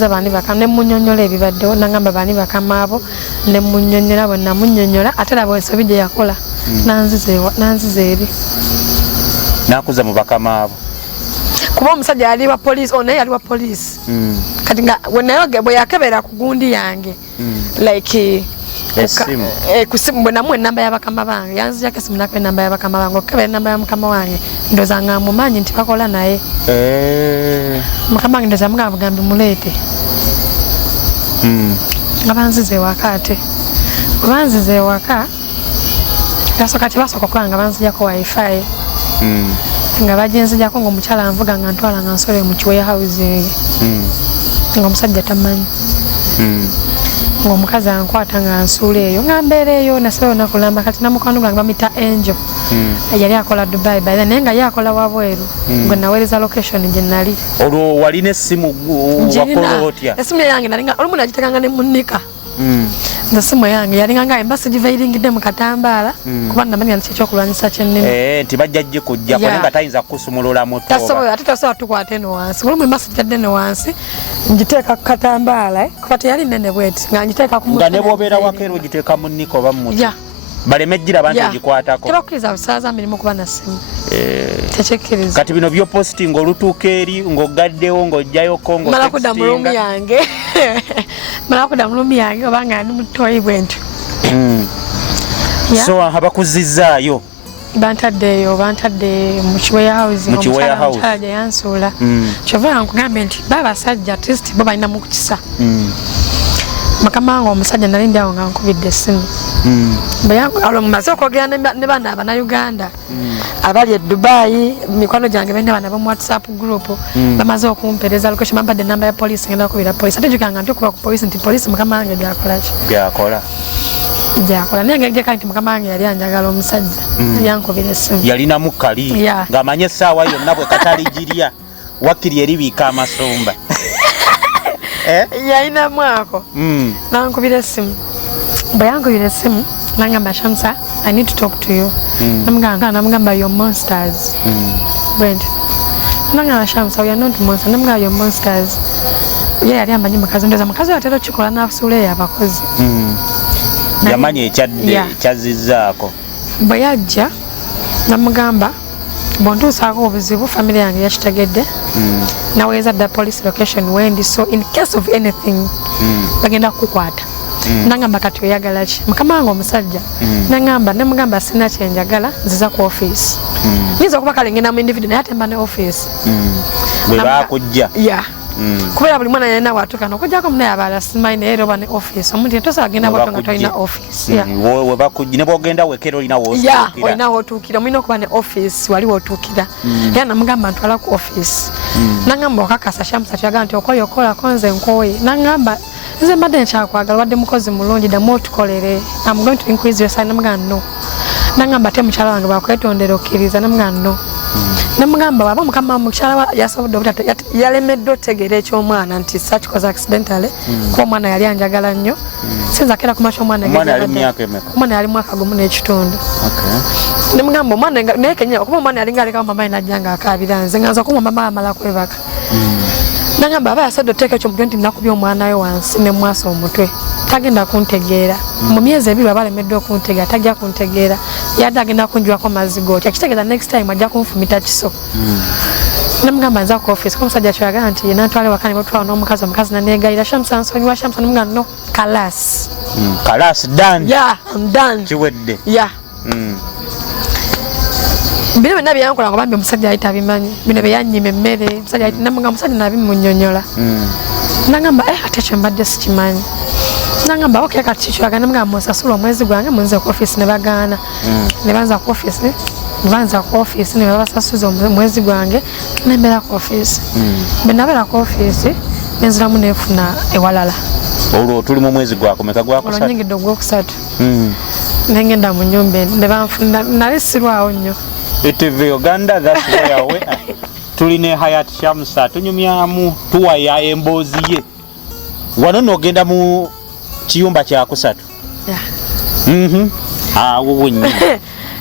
bani bakama nemunyonyola ebibaddewo nangamba bani bakama abo nemunyonyola bwe namunyonyola ate laba ensobi gye yakola nanziza eri nakuza mu bakama abo kuba omusajja yali wa poliisi naye yali wa poliisi kati nga bwe yakebera ku gundi yange like kusimu bwe namuwa enamba y'abakama bange yanzijako esimu nako enamba y'abakama bange okukebera enamba ya mukama wange ndoza nga mumanyi nti bakola naye mukama wange ndoza mugamba bugambi muleete nga banziza ewaka ate bwe banziza ewaka gasooka tebasooka okukola nga banzijako wifi nga bajenzijako ng'omukyala anvuga nga ntwala nga nsole mu kiwarehousing ng'omusajja tamanyi ng'omukazi ankwata nga nsuula eyo nga mbeera eyo nasabayo nakulamba kati namukwano gwange bamuyita Angel yali akola Dubai naye nga ye akola wabweru gwe naweereza location gye nali olwo walina essimu wakola otya essimu yange nalinga olumu nagitekanga ne munnika nesimu yange yalinga nga embasi givairingidde mu katambaala kuba namanya nti ekyokulwanyisa kyennimi nti bajja gikujjako naye nga tayinza kukusumulula muto ate tasobola tukwata eno wansi olumu embasi gitadde eno wansi ngiteeka ku katambaala kuba teyali nene bweti nga ngiteeka ku nga ne bw'obeera wakeera ogiteeka mu nnika oba mu muti baleme ejjira abantu ogikwatako tebakkiriza busaaza mirimu kuba na ssimu tekikkiriza kati bino byoposting olutuuka eri ng'ogaddewo ng'ojjayoko mala kudda mu lumu yange obanga ndi mutoyi bwentu so abakuzizaayo bantadde mu kiwarehousing omukyala gye yansuula kyova yankugambe nti babasajja at least bo balina mu kukisa mukama wange omusajja nali ndi awo nga nkubidde essimu mumaze okwogera ne baana abanayuganda abali e Dubai mikwano gyange bene baana bamu WhatsApp group bamaze okumpereza location bampadde enamba ya polisi ngenda kubira polisi ate jukanga nti okuba ku polisi nti polisi mukama wange byakola jakola nange gye kanti mukama wange yali anjagala omusajja yankubira essimu yalina mukali ng'amanye essaawa yonna bwe kataligirya wakkiri eribiika amasumba yalinamu ako nankubira essimu bwe yankubira essimu nangamba Shamsa I need to talk to you namugamba you're monsters Brent nangamba Shamsa we are not monsters namugamba you're monsters yali amanyi mukazi ndoza mukazi atera kikola n'afuula abakozi yamanya ekyadde kyazizzaako bwe yajja namugamba bwontuusaako obuzibu family yange yakitegedde naweeza dda police location wendi so in case of anything bagenda kukukwata nangamba kati oyagala ki mukama wange omusajja namugamba sina kyenjagala nziza ku office nyinza okuba kale ngenda mu individu naye ate mba ne office bwe baakujja kubeera buli mwana yalina waatuuka nokujjako munaye abaala simanyi naye era oba ne office omuntu yetosa agenda bwatyo nga tolina office ne bwogenda wekera olinawo otuukira mulina okuba ne office wali wootuukira era namugamba ntwala ku office nangamba okakasa Shamsa kyagamba nti okoye okolako nze nkooye nangamba nze mbadde nkyakwagala wadde mukozi mulungi ddamu otukolere I'm going to increase your salary namugamba no nangamba ate mukyala wange bakwetondera okkiriza namugamba no namugamba waba mukama mukyala yasobodde obutata yalemedde otegeera eky'omwana nti sakikoze accidentally kuba omwana yali anjagala nnyo sinza kera kumacha omwana yali mwaka gumu n'ekitundu namugamba omwana naye kenyera okuba omwana yalinga alekawo mama najja nga akaabira nze nga nza okuba mama amala kwebaka nangamba aba yasadde oteeka ekyo mutwe nti nakubya omwana we wansi ne mwasa omutwe tagenda kuntegeera mu myezi ebiri aba alemedde okuntegeera tajja kuntegeera yadde agenda kunjwako Amaziga otya kitegeeza next time ajja kunfumita kiso namugamba nza ku office omusajja kyagala nti yena ntwale wakani botwawo n'omukazi omukazi naneegayira Shamsa nsonyiwa Shamsa namugamba no kalas done I'm done kiwedde bino byonna byankola ngo bambi omusajja yali tabimanyi bino byeyannyima emmere omusajja yali namugamba omusajja nabimunnyonnyola nagamba ate kyo mbadde sikimanyi nagamba okay kati kyagala namugamba musasula omwezi gwange munze ku office ne bagaana ne banza ku office ne babasasuza omwezi gwange nembeera ku office bwe nabeera ku office nenziramu neefuna ewalala olwo tuli mu mwezi gwakomeka gwakusatu olwonyingidde ogwokusatu nengenda mu nnyumba ne banfuna nali sirwawo nnyo ETV Uganda that's where we are. Tuline Hayati Shamsa tunyumyamu tuwa ya Embozi ye wano nogenda mu kiyumba kya kusatu awo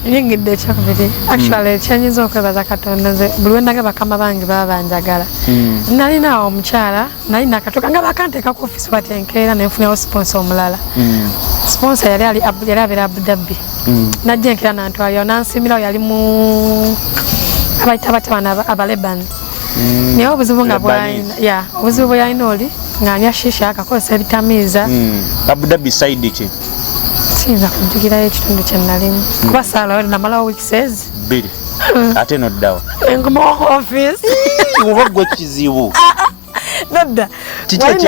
nyingidde ekyakubiri actually kyanyiza okwebaza Katonda nze buli wendaga bakama bange baba banjagala nalina omukyala nalina akatoka nga bakanteeka ku office batenkeera nenfunawo sponsor omulala sponsor yali abeera Abu Dhabi najja enkera nantwalira nansimirawo yali mu abayita batabana Abaleban naye obuzibu nga bwalina obuzibu bwe yalina oli ng'anywa shisha akakozesa ebitamiiza Abu Dhabi side ki siyinza kujjukirayo ekitundu kye nalimu kuba saalawo namalawo weekses 2 ate noddawa enkomawo office oba gwe kizibu nadda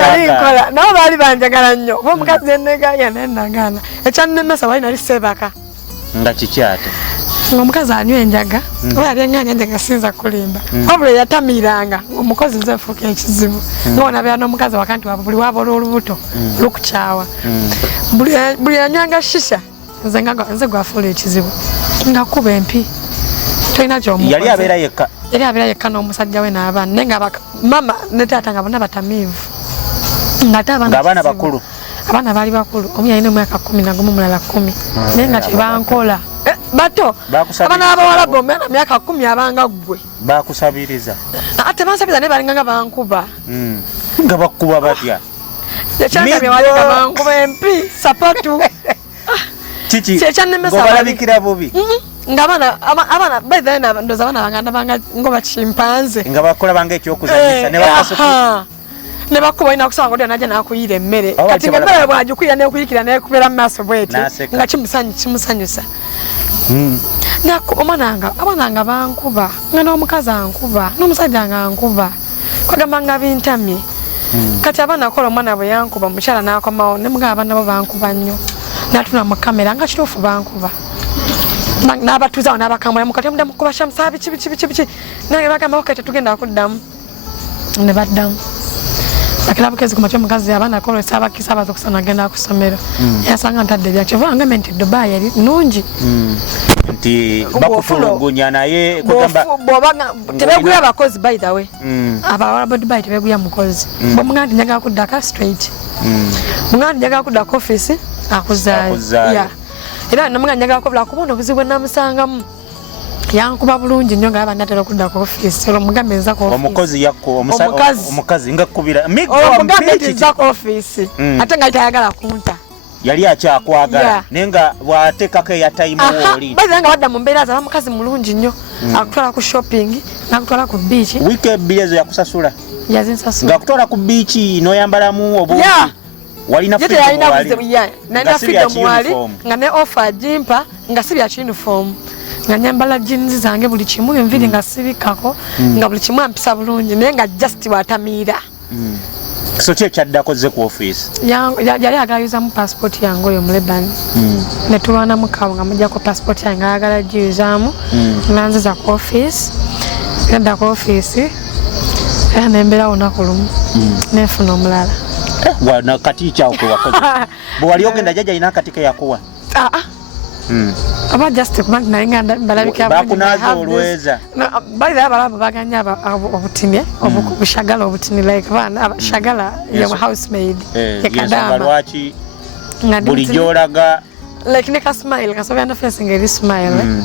walinkola nabo baali banjagala nnyo kuba omukazi ennegaya nenagaana ekyannemesa wali nali sebaka nga kiki ate ng'omukazi anywa enjaga oba yali enganya enjaga sinza kulimba wabula yatamiranga omukozi nze nfuuka ekizibu ngaonabeera n'omukazi wakanti waabwe buli waaba olw'olubuto lukukyawa buli yanywanga shisha nze gwafuula ekizibu nga kuba empi tolina gyomukozi yali abeera yekka n'omusajja we n'abaana naye nga mama ne taata nga bonna batamiivu ng'abaana bakulu abaana baali bakulu omu yalina omwaka 10 omulala 10 naye nga tebankola bato abaana b'Abawalabu omwana myaka 10 abanga ggwe bakusabiriza ate bansabiriza naye balinga nga bankuba nga bakuba batya ekyanamye walinga bankuba empi sapatu kiki ngobalabikira bubi nga abaana by the way ndoza abaana baganda banga ngoba chimpanze nga bakola banga ekyokuzanyisa ne bakasuku ne bakuba ina kusanga ndo naja nakuyira emmere kati ngembere bwajukira ne kuyikira ne kubera maso bwete nga kimusanyusa nako omananga abananga bankuba nga n'omukazi ankuba n'omusajja nga ankuba kwagamba nga bintamye kati abana kola omwana bwe yankuba mukyala n'akomawo ne mugaba abana bo bankuba nnyo natuna mu kamera nga kituufu bankuba n'abatuuzawo n'abakambula mukati mudda mukuba Shamsa biki nange bagamba okete tugenda kuddamu ne baddamu akira bukezi ku macho mukazi abana kolo saba kisaba zokusana genda kusomero yasanga ntadde bya kivu anga mente Dubai yali nungi nti bakutulugunya naye kugamba bobanga tebeguya abakozi by the way Abawalabu Dubai tebeguya mukozi bo mungandi nyaga kudda ka straight mungandi nyaga kudda ku office akuzaayo era namunga nyaga ko bla kubona obuzibwe namusangamu yankuba bulungi nnyo nga abanatera kudda ku office ero mugambeza ko omukozi yakko omukazi nga kubira mugambeza ko office ate nga tayagala kunta yali akyakwagala nenga bwatekako ya time woli bazanga wadda mu mbeera za mukazi mulungi nnyo akutwala ku shopping nakutwala ku beach weekend bilezo yakusasula yazinsasula ngakutwala ku beach noyambalamu obuti walina freedom wali nga ne offer jimpa nga sibya uniform nga nyambala jeans zange buli kimu enviri nga sibikako nga buli kimu ampisa bulungi naye nga just watamira so kyaddako ze ku office yali agayuza mu passport yange oyo mu Lebanon ne tulwana mukawo nga mujja ko passport yange agala giyuzamu nanziza ku office yadda ku office era nembera olunaku lumu nefuna omulala wana kati kyao kwe wakoze bwe wali ogenda jjajja alina akati ke yakuwa aba just kubanga nalinga balabika bakunaza olweza baida Abawalabu baganya obutimye obushagala obutini like bana shagala ya housemaid Kadama lwaki buli jolaga like ne ka smile kasobe na face ngeri smile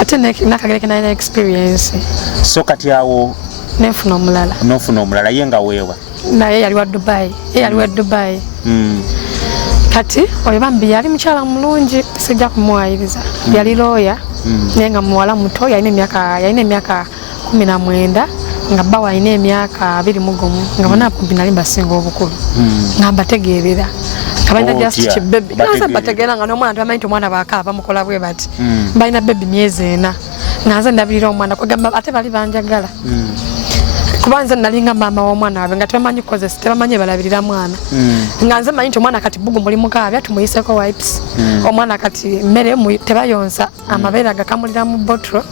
ate nakagere na experience so kati awo nefuna omulala yenga wewa naye yali wa Dubai kati oyo bambi yali mukyala mulungi sijja kumuwayiriza yali lawyer nenga muwala muto yalina emyaka 19 nga bba walina emyaka 21 nga bonna kumpi nali mbasinga obukulu nga mbategeerera kabalina just kibebi nga mbategeera nga n'omwana tamanyi nti omwana baakaaba bamukola bwe bati balina bebi myezi 4 nga nze ndabirira omwana kwegamba ate bali banjagala kubanza nalinga mama w'omwana wabe nga tebamanyi kukozesa tebamanyi balabirira mwana nga nze manyi nti omwana kati bugu muli mukabya tumuyiseko wipes omwana kati mmere tebayonsa amabeere agakamulira mu bottle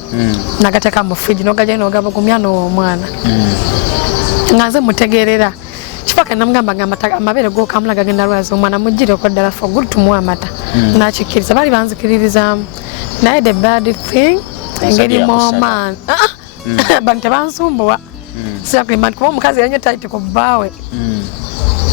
nagateeka mu fridge n'ogajja n'ogabugumya n'omwana nga nze mutegeerera kifaka namugamba nga amabeere g'okamula gagenda lwaza omwana mugireko ddala for good tumuwa amata n'akikkiriza bali banzikiririzaamu naye the bad thing engeri mw'omwana bantu tebansumbuwa siyakulimani kuba omukazi yalina taiti ku bbaawe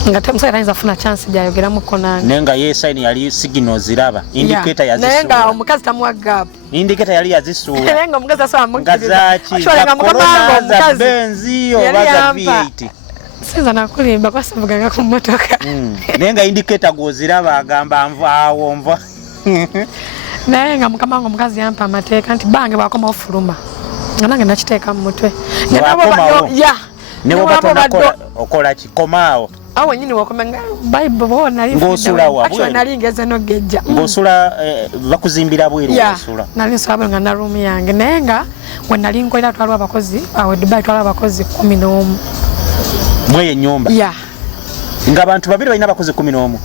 nga temusajja tayinza funa chance gyayogeramuko nange naye nga ye sign yali signal ziraba indicator yazisuula naye nga omukazi tamuwa gap indicator yali yazisuula naye nga omukazi asobola mukizaki nga corona za benzi oba za V8 sinza nakulimba kwasivuganga ku mmotoka naye nga indicator gwoziraba agamba nvaawo nva naye nga mukama wange omukazi yampa amateeka nti bange bwakoma ofuluma nga nange nakiteeka mu mutwe okola kikomaawo awo nyini wakomenga Bible bo nali ngeze no gejja ngosula bakuzimbira bweru ngosula nali nsaba nga na room yange naye nga we nali nkoera twalwa abakozi awo Dubai twalwa abakozi 11 mweye nyumba nga abantu babiri balina abakozi 11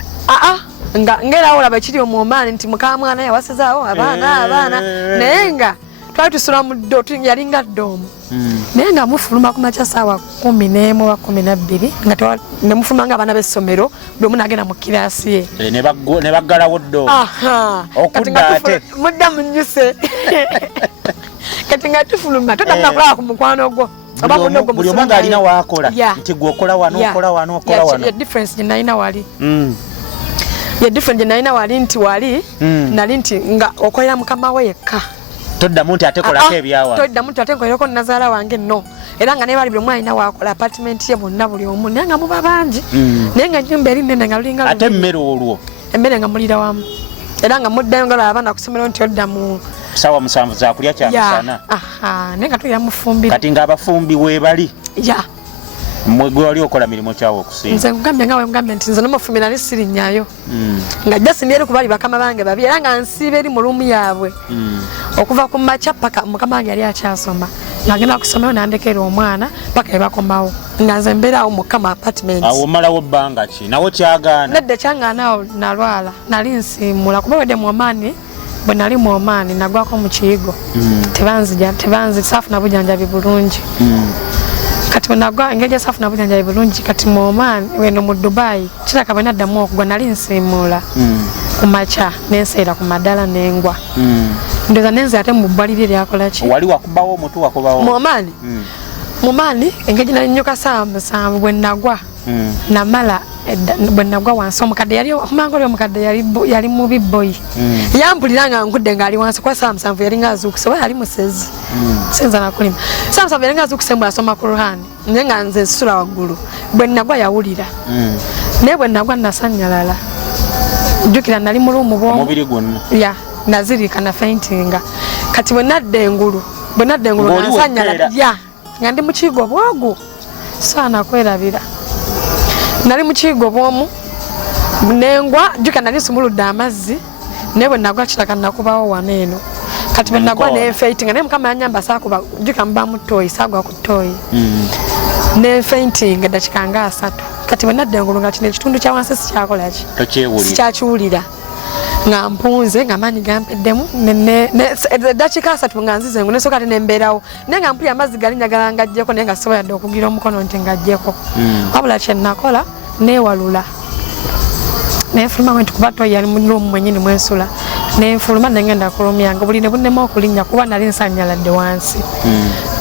nga ngera olaba kiri omwomani nti mukamwana yawasizaawo abaana naye nga twali tusula mu ddo yalinga ddomu naye nga mufuluma ku makya saawa 11 oba 12 nga ne mufuluma nga abaana b'essomero buli omu nagenda mu kiraasi ye ne baggalawo ddo okudda ate mudda munyuse kati nga tufuluma todamuna kulaba ku mukwano gwo buli omu nga alina waakola nti gwe okola wano okola wano okola wano ye difference gye nalina wali nti wali nali nti nga okolera mukama we yekka toddamu nti ate kolako ebyawa toddamu nti ate nkolereko nazaala wange no era nga nebali buli omwana alina waakola apartment ye bonna buli omu naye nga muba bangi naye nga nyumba eri nnene nga lulinga ate emmere olwo emmere nga mulira wamu era nga muddayo nga abaana kusomero nti odda mu sawa 7 zakulya kyamisana naye nga tulira mufumbire kati ngaabafumbi weebali mmwe gwe wali okola mirimu kyawo okusinga nze nkugambye nga wengambye nti nze n'omufumbi nali sirinnyayo nga jasimbye eri ku bali bakama bange babi era nga nsiiba eri mu luumu yaabwe okuva ku makya paka mukama wange yali akyasoma ngagenda kusomero nandekera omwana paka ebakomawo nga nze mbeerawo mukama apartment awo omalawo bbanga ki nawo kyagaana nedde kyangaanaawo nalwala nali nsiimula kuba wedde muomaani bwe nali muomaani nagwako mu kiyigo tebanzi saafuna bujjanjabi bulungi kati nagwa engeri safu nabujanja bulungi kati mu Oman weno mu Dubai kiraka bwe naddamu okugwa nali nsimuula kumacha nenseera ku madala nengwa ndoza nenze ate mu bbali lyakola ki wali wakubawo omutu wakubawo mu Oman engeri nali nyoka musanvu bwe nagwa namala bwe nagwa wansi omukadde yali omangoli omukadde yali mu bibboyi yambulira nga nkudde ngali wansi kwa Shamsa yali ngazuukuse oba yali musezi sinza nakulima Shamsa yali ngazuukuse mbula asoma ku Ruhani nga nze nsula waggulu bwe nagwa yawulira naye bwe nagwa nasanyalala jjukira nali mu luumu omubiri gwonna ya nazirika na faintinga kati bwe nadda engulu nasanyalala ya nga ndi mu kiigo bwogu saana kwerabira nali mu kiigo bwomu nengwa jjuka nali sumuludde amazzi naye bwe nagwa kiraka nakubawo wano eno kati bwe nagwa nenfeitinga naye mukama yanyamba saakuba jjuka muba mu ttooyi saagwa ku ttooyi nenfeitinga dakiika nga 3 kati bwe nadda engulu nga kino ekitundu kya wansi sikyakola ki sikyakiwulira nga mpunze nga maanyi gampeddemu dakiika 3 nga nzize engulu nesooka ate nembeerawo naye nga mpulira amazzi gali njagala ngajjeko naye nga sisobola dde okugira omukono nti ngajjeko wabula kyenakola neewalula nenfuluma bwe nti kuba ttooyi yali mu luumu mwennyini mwensula nenfuluma nengenda kulumyanga buli ne bunnema okulinnya kuba nali nsanyaladde wansi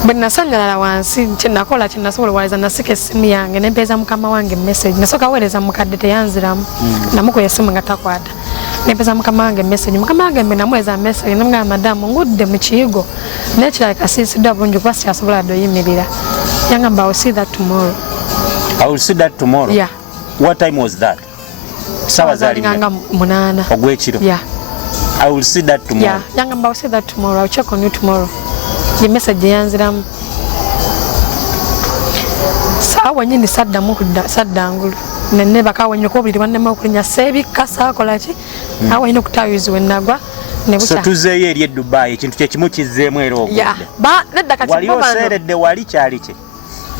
bwe nasanyalala wansi kyenakola kyenasobola waliza nasika essimu yange nempeeza mukama wange message nasooka weereza mukadde teyanziramu namukuba essimu nga takwata nempeeza mukama wange message mukama wange mbe namuweza message namugamba madamu ngudde mu kiyigo naye kirabika siisiddwa bulungi kuba sikyasobola dde oyimirira yangamba I will see that tomorrow. I will see that tomorrow? Yeah. What time was that? Sawa zali nga 8 ogwekiro? Yeah. I will see that tomorrow. Yeah, yangamba I will see that tomorrow. I will check on you tomorrow. Ye message yanziramu sawa nyini saddangulu nenne bakawonye ko buli bannema okulinya sebikka saakola ki awo ino kutayuzi wenagwa nebuta so tuzeeyo eri Dubai ekintu kye kimu kizzeemu era ogudde ya ba nedda kati wali oseeredde wali kyali kye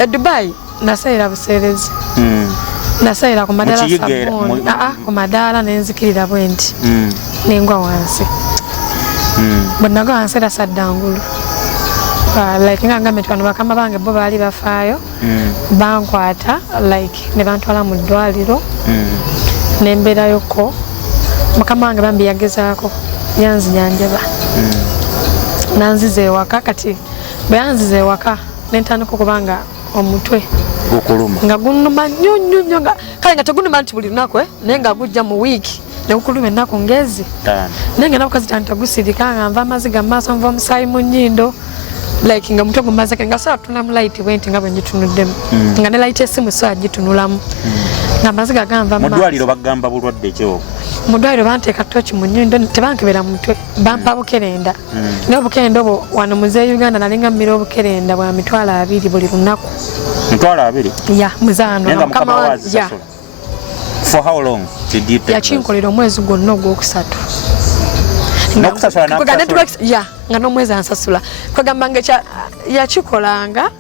Dubai naseera buseerezi naseera ku madala sabuni ku madala nenzikirira bwenti nengwa wansi bwe nagwa wansi era saddangulu like nga ngambe twano bakama bange bo baali bafaayo bankwata like ne bantwala mu ddwaliro nembeerayoko mukama wange bambi yagezaako yanzijanjaba nanziza ewaka kati bwe yanziza ewaka nentandika okubanga omutwe gukuluma nga gunuma nnyo nga kale nga tegunuma nti buli lunaku naye nga gujja mu wiiki negukuluma ennaku ngezi naye nga nakukazi tantagusirika nga nva amaziga mu maaso nva omusaayi mu nnyindo like nga mutwe gumazeke nga sawa tunamu light bwenti nga bwe ngitunuddemu nga ne light esimu sawa gitunulamu nga amaziga ganva mu ddwaliro bagamba bulwadde ekyo mu ddwaliro banteeka tochi mu nnyindo tebankebera mu mutwe bampa bukerenda naye obukerenda obwo wano muzeeyi Uganda nalinga mmira obukerenda bwa 200 buli lunaku 200 ya muzaano mukama wazi ya for how long did you take yakinkolera omwezi gwonna ogwokusatu nga n'omwezi ansasula kwegamba nga yakikolanga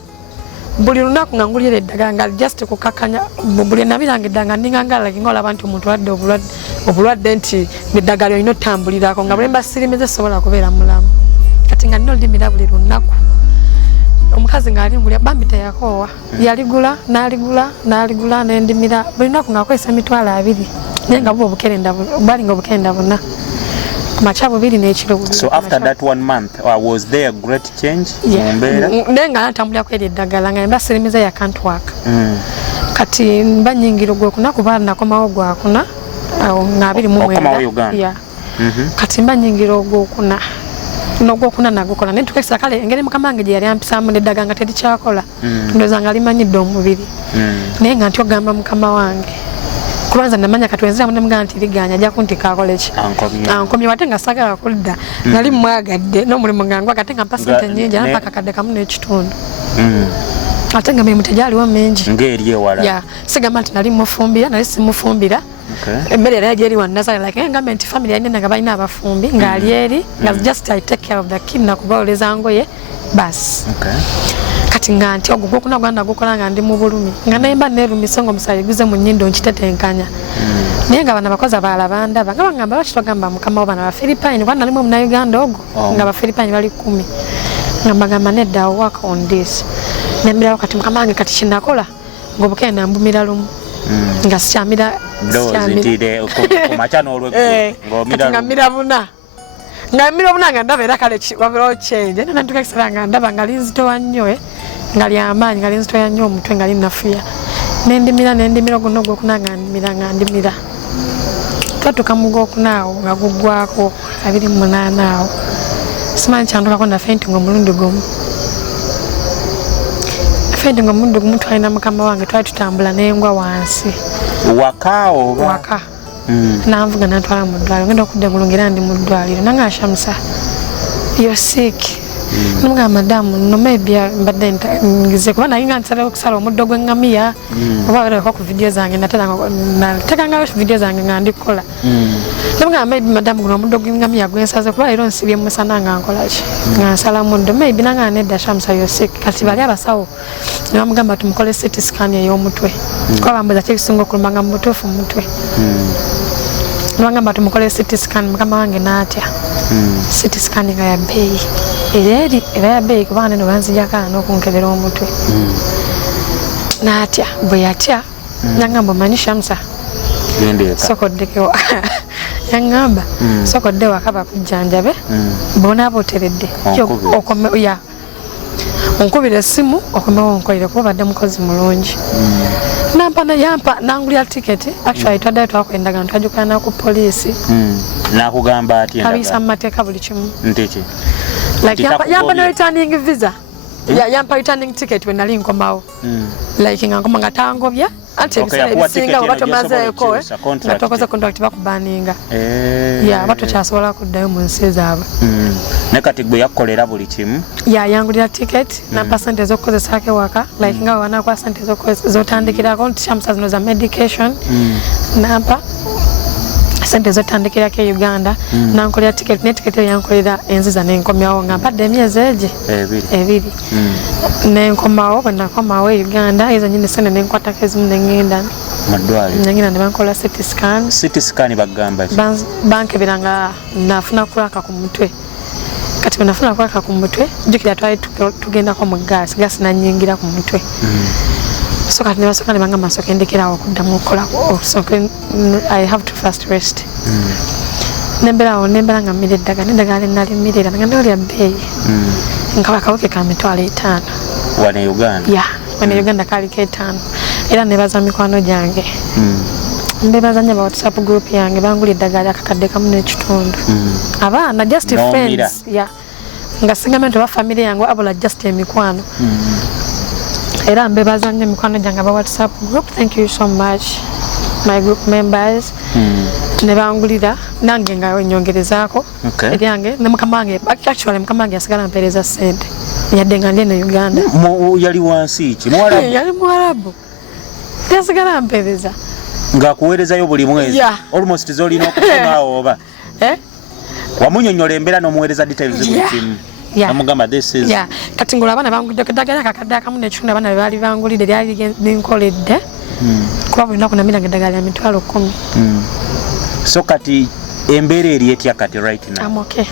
buli lunaku nga ngulira eddagala nga just kukakanya buli nabiranga eddagala ndinganga nga olaba nti omuntu wadde obulwadde nti eddagala olina otambulirako nga bulemba sirimize sobola kubeera mulamu kati nga nina olimira buli lunaku omukazi nga alimbulya bambi teyakoowa yaligula n'aligula n'endimira buli lunaku nga akozesa 200 naye nga bwalinga obukerenda buna macha bubiri n'ekiro bubiri. So after that 1 month was there a great change? Naye nga natambulira kweri eddagala nga mba sirimiza ya can't work. Kati mba nyingiro gwekuna kuba nakomawo gwakuna nga 20 yeah. Kati mba nyingiro gwokuna nogwokuna nagukola naye tukesa kale engeri mukama wange gye yali ampisaamu n'eddagala nga terikyakola ndowooza nga limanyidde omubiri naye nga nti ogamba mukama wange kubanza namanya katwenziramu nemugamba nti liganya ajja kuntika akole ki ankomye wate nga sagala kudda nali mwagadde n'omulimu nga ngwa ate nga mpa ssente nnyingi nampaka kadde kamu n'ekitundu ate nga mirimu tegyaliwo mingi ng'eri ewala sigamba nti nali mufumbira nali simufumbira emmere era yali eri wanazala like ngambe nti family yange nga balina abafumbi ng'ali eri nga just I take care of the kid nakubaoleza ngoye basi kati nga nti ogwo gwokuna gwanda gukola nga ndi mu bulumi nga naye mba neerumise ng'omusaayi guze mu nnyindo nkitetenkanya naye nga bano abakozi abalala bandaba nga bagamba bakitwagamba mukama wo bano Abafiripayini kuba nalimu Omunauganda ogwo nga Abafiripayini bali 10 nga mbagamba nedda work on this nembera wakati mukama wange kati kinakola ngobuke nambumira lumu nga sikyamira ndozitire ku machano olweggo ngamira buna ngamira buna nga ndaba era kale wabiro change nana ntukakisala nga ndaba nga linzitowa nnyo nga lyamaanyi nga linzitoya nnyo omutwe nga linnafuya nendimira guno gwokunanga ndimira twatuka mugokunaawo nga guggwako 28 awo simanyi kyandukako na fenti ng'omulundi gumu fenti ng'omulundi gumu twalina mukama wange twali tutambula n'engwa wansi waka nanvuga nantwala mu ddwaliro ngenda okudda engulungira ndi mu ddwaliro nanga Shamsa you're sick nomugamba madamu no maybe mbadde ngize kuba naye nga nsalawo okusala omuddo gw'eŋŋamiya oba baleka ku vidiyo zange natekangayo vidiyo zange nga ndikukola nomugamba maybe madamu guno omuddo gw'eŋŋamiya gwensaze kuba leero nsibye musana nga nkolaki nga nsala muddo maybe nanga nedda Shamsa you're sick kati bali abasawo ne bamugamba tumukole CT scan ey'omutwe kuba bambuza kyekisinga okuluma nga mubutuufu mu mutwe nibagamba tumukole CT scan mukama wange n'atya CT scan nga ya bbeeyi era ya bbeeyi kubanga neno banzijako n'okunkebera omutwe n'atya bwe yatya nagamba omanyi Shamsa sokoddeko yagamba sokodde waka bakujjanjabe bonaaba oteredde onkubira essimu okomewo onkolere kuba badde mukozi mulungi yampa nangulira tiketi actually twaddayo twakwendagano twajukana ku poliisi nakugamba atya kabisa mu mateeka buli kimu nteki like yampa ne returning visa yampa returning ticket when nali nkomawo like nga nkoma nga tangobya anti ebiseera ebisinga oba tomazeeko nga tokoze contract bakubaninga oba tokyasobola kuddayo mu nsi zaabwe ne kati gwe yakkolera buli kimu yangulira ticket nampa sente ez'okukozesaako ewaka like nga wanakuwa sente zotandikirako nti Shamsa zino za medication nampa sente ezotandikirako e Uganda nankolera ticket ne ticket yankolera enziza nenkomyawo nga mpadde emyezi egi ebiri nenkomawo bwe nakomawo e Uganda ezo nyine sente nenkwatako ezimu nengenda nengenda ne bankola CT scan bagamba bankebera nga nafuna kulaka ku mutwe kati bwe nafuna kulaka ku mutwe jjukira twali tugendako mu gaasi nanyingira ku mutwe so kati nebasooka ne bangamba nsooke ndekerawo okuddamu okukolako I have to first rest nemberawo nembera nga mmira eddagala nenali mmirira nga ndolya bbeeyi nkaba akawuke ka mitwalo 5 wane Uganda wane Uganda kaliko 5 era nebaza mikwano gyange mbebaza nnyo ba WhatsApp group yange bangula eddagala akakadde kamu n'ekitundu abaana just friends nga singa mente oba family yange abula just emikwano era mbebaza nnyo mikwano gyange ba WhatsApp group thank you so much my group members ne bangulira nange nga nyongerezaako eryange ne mukama wange actually mukama wange yasigala mpeereza ssente yadde nga ndi ne Uganda yali wansi ki yali Muwalabu yasigala mpeereza ng'akuweerezayo buli mwezi almost zolina okufunaawo oba wamunyonyola embeera n'omuweereza details buli kimu namugamba this is kati ngula abaana bangulidde eddagala kakadde akamu n'ekitundu abaana bwe baali bangulidde lyali linkoledde kuba buli lunaku namiranga eddagala lya mitwalo 10 so kati embeera eri etya kati right now I'm okay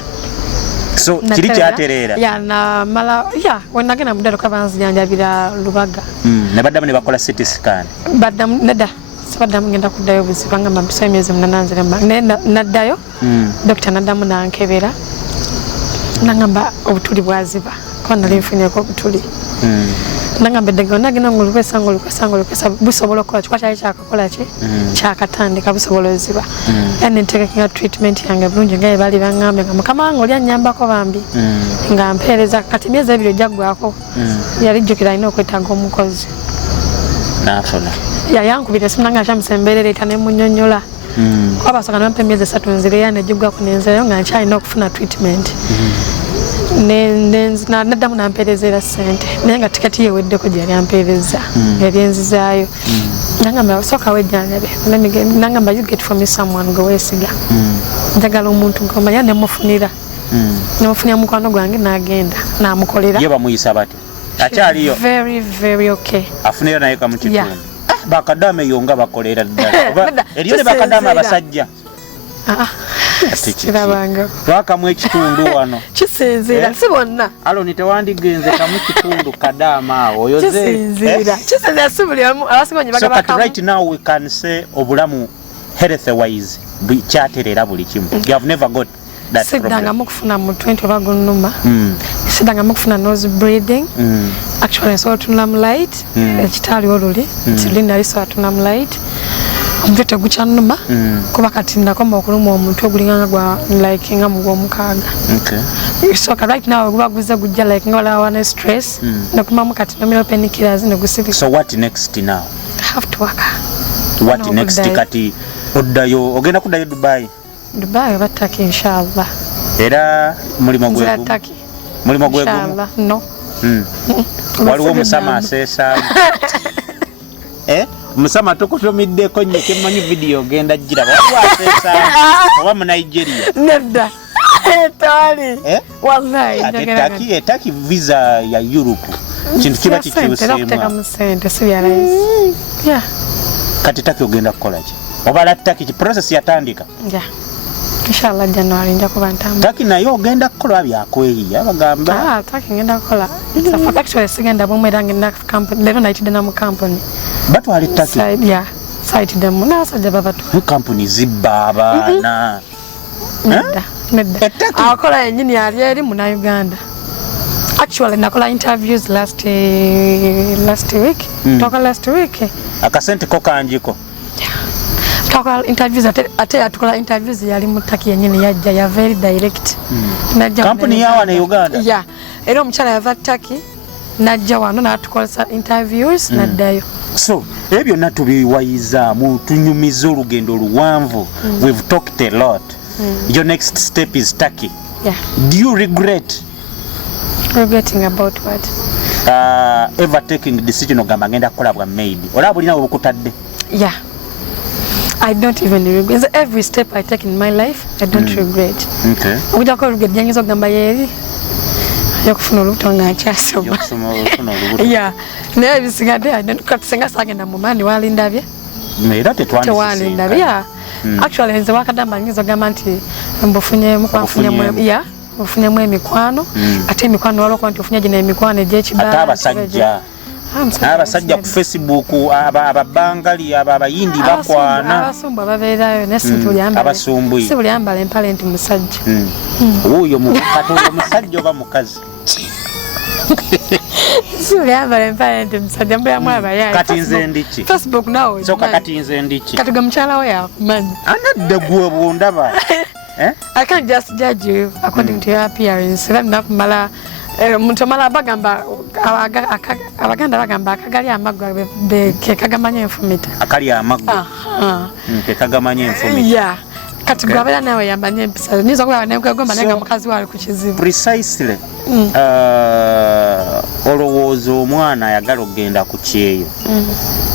so kiri kyatereera namala wenagenda muddalo kabanzijanjabira Lubaga ne baddamu ne bakola CT scan baddamu nedda sabaddamu ngenda kuddayo buzibu nga mbisa emyezi 8 nzirema naddayo dokita naddamu nankebera nangamba obutuli bwaziba kuba nali nfunyeko obutuli nangamba eddagala nagenda ngolukwesa busobola okukola kikuba kyali kyakakola ki kyakatandika busobola oziba era nentegekenga treatment yange bulungi nga yebaali baŋŋambye nga mukama wange oli annyambako bambi nga mpeereza kati emyezi 2 ojaggwako yali jjukira alina okwetaaga omukozi nafuna yankubira esimu nanga Shamsa embeera ereeta nemunyonyola kuba basooka nebampa emyezi 3 nzireyo negiggwako nenzirayo nga nkyalina okufuna treatment naddamu nampeerezera ssente naye nga tikati yeweddeko gyeyali ampeereza yali enzizaayo nangamba sooka wejjanjabe nangamba you get for me someone gwe weesiga njagala omuntu ngomanya nemufunira nemufunira mukwano gwange nagenda namukolera ye bamuyisa bati akyaliyo very very okay afunira naye kamukitundu bakadama eyo nga bakolera ddala oba eriyo ne bakadama abasajja kirabanga wakamu ekitundu wano kisinzira si bonna Aloni tewandigenze kamu kitundu Kadama oyoze kisinzira si buli omu abasinga nnyo bagaba kamu. So right now we can say obulamu health wise kyaterera buli kimu. You have never got that problem. Sidanga mukufuna mu 20 bagunuma. Sidanga mukufuna nose breathing. Actually so tunam light ekitali oluli tilina liso tunam light. Omutwe gucyanuma kuba kati ndakoma okuluma omuntu ogulinganga gwa like nga mugwa mukaga. Okay. So right now guba guza gujja like ngola wana stress nakuma mukati nomino painkillers ne gusiri. So what next now? I have to work. What next kati oddayo ogenda kudayo Dubai? Dubai bataki inshallah. Era mulimo gwe. Mulimo gwe. Inshallah no. Waliwo musama asesa. Musama tukutumiddeko nnyo kemanyi video genda jira wasesa oba mu Nigeria nedda tali wallahi etaki visa ya Europe kintu kiba kikyusema kati taki ogenda kukola ki oba taki ki process yatandika inshallah January nja kuba ntamu taki nayo ogenda kukola byakweyi abagamba taki ngenda kukola actually sigenda bomweranga na company lero naitide na mu company Batu hali taki? Site demu. Na wasajja babatu. Company zibaba na. Nedda. Awakola yenyini yali muna Uganda. Actually nakola interviews last week. Toka last week. Akasente ko kanjiko. Toka interviews ate atukola interviews yali mutaki yenyini yajja ya very direct. Company yawa na Uganda? Yeah. Ero mchala ya Taki. Najja wano natukola interviews naddayo. So, ebyo natubiwayiza mu tunyumiza olugendo luwanvu. We've talked a lot. Your next step is Turkey. Yeah. Do you regret? Regretting about what? Ever taking the decision ogamba ngenda kukola bwa maid. Ola bulina obukutadde? Yeah. I don't even regret. Every step I take in my life, I don't regret. Okay. Ujja ko regret jangizo ogamba yeri. Yakufuna olutonga nkyasoma. Yeah. Naye bisigadde katusenga sagenda mu mani walindabye. Era tetwandise. Yeah. Actually nze Wakadama ngizo gamba nti mbufunye mukwafunye mu yeah. Mbufunye mu emikwano. Ate emikwano waloko nti ofunye gina emikwano egy'ekibala. Ate abasajja. Abasajja ku Facebook ababangali abayindi bakwana. Abasumba babeerayo nesi tulyamba. Abasumbuyi. Si bulyambala empale nti musajja. Oyo mu katonda musajja oba mukazi. Sulyambala empale nti musajja mbula mwaba yayi. Kati nze ndiki. Facebook nawe. So kati nze ndiki. Kati ga mukyala we yakumanyi. Anadde gwe bwondaba. I can't just judge you according to your appearance. Let me kumala muntu mala bagamba abaganda bagamba akagali amagwa ke kagamanya enfumita. Akali amagwa. Ke kagamanya enfumita. Yeah. Kati gwabera nawe yambanye empisa. Nizo kwa negagomba nenga mukazi wali ku kizibu. Precisely. Olowooza omwana ayagala okgenda ku kyeyo.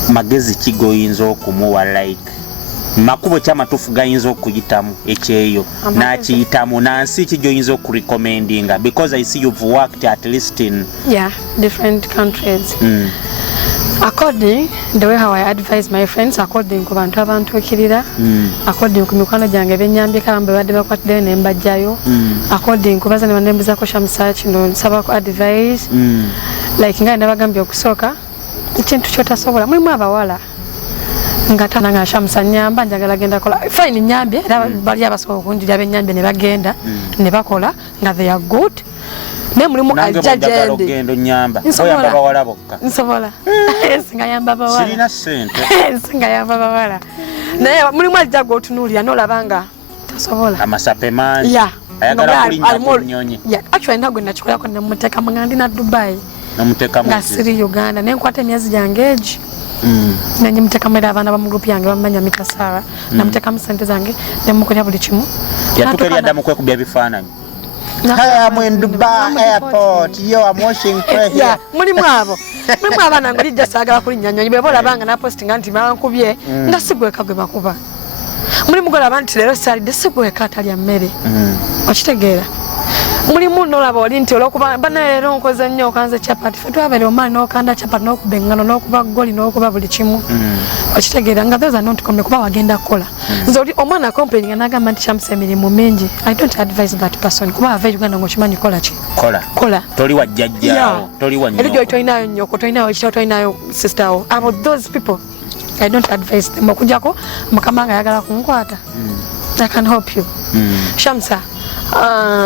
Magezi kigoyinza okumuwa like makubo kyamatuufu gayinza okuyitamu ekyeyo n'akiyitamu nansi kigoyinza okurecommendinga because I see you've worked at least in different countries. According the way how I advise my friends, according ku bantu abantuukirira, according ku mikwano gyange benyambika bambe badde bakwatiddeyo ne mbajjayo, according ku baza ne banembezako Shamsa kino nsaba ku advise, like nga nabagambye okusooka ekintu kyotasobola mulimu abawala nga tana nga Shamsa nyamba njagala genda kola fine nyambye era bali abasobola okunjira benyambye ne bagenda ne bakola nga they are good. Ne mulimu ajjaje ogendo nyamba oyamba bawala bokka nsobola singa yamba bawala sirina sente singa yamba bawala naye mulimu ajjago otunulira nolabanga tasobola amasape manji ayagala kulinya kunyonyi actually nagwe nakikola ko namuteka mangandi na Dubai namuteka mu Siri Uganda ne nkwata emyezi gyange egi nanyi muteka mwera abana ba mu group yange bamanya mikasara namuteka mu sente zange ne mukonya buli kimu yatukerya damu kwekubya bifaananyi. Hi, I'm in Dubai airport. Yo, I'm washing prayer here. Yeah, mulimu abo. Mulimu abana ngoli just agala kulinya nyonyi bebola banga na posting anti bankubye ndasigweka gwe bakuba. Mulimu gola banti lero sali desigweka atali mmere. Okitegeera. mulimu nolaba oli nti olwokuba banaleero nkoze nnyo okanze chapati fe twabere omani n'okanda chapati n'okuba engano n'okuba goli n'okuba buli kimu okitegeera nga those are not common kuba wagenda kukola nze oli omwana complaining n'agamba nti Shamsa emirimu mingi I don't advise that person kuba ava Uganda ng'okimanyi kola ki kola toli wa jjajjaawo toli wa nnyoko erijo tolinayo nnyoko tolinayo ekitabo tolinayo sister wo about those people I don't advise them okujjako mukama nga ayagala kunkwata I can help you Shamsa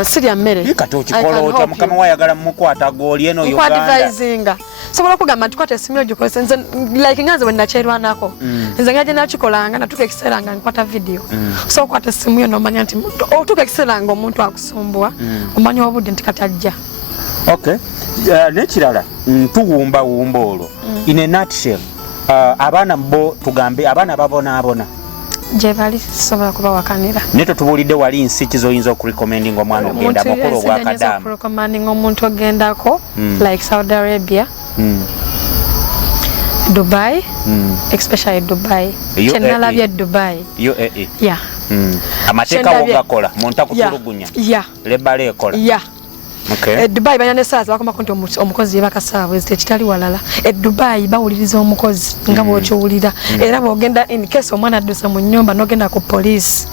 sirya mmere kati okikola otya mukama wayagala mukwata goli eno Uganda advisinga sobola okugamba nti kwata esimu ogikozesa nze like nganze bwe nakyerwanako nze ngajja nakikolanga natuka ekiseera nga nkwata video so kwata esimu yo nomanya nti otuka ekiseera nga omuntu akusumbwa omanya obudde nti kati ajja okay nekirala tuwumba olwo in a nutshell abaana bo tugambe abaana babonaabona je bali sobola kuba wakanira neto tubulidde wali nsi kizoyinza okurecommending omwana ogenda mukulu gwa Kadama recommending omuntu ogendako like Saudi Arabia Dubai especially Dubai chenalabye Dubai UAE yeah amateeka wogakola muntu akutulugunya lebale ekola okay Dubai banyane saaza bakoma konti omukozi yebakasaawe ekitali walala Dubai bawuliriza omukozi nga bwokyowulira era bwogenda in case omwana addusa mu nnyumba n'ogenda ku police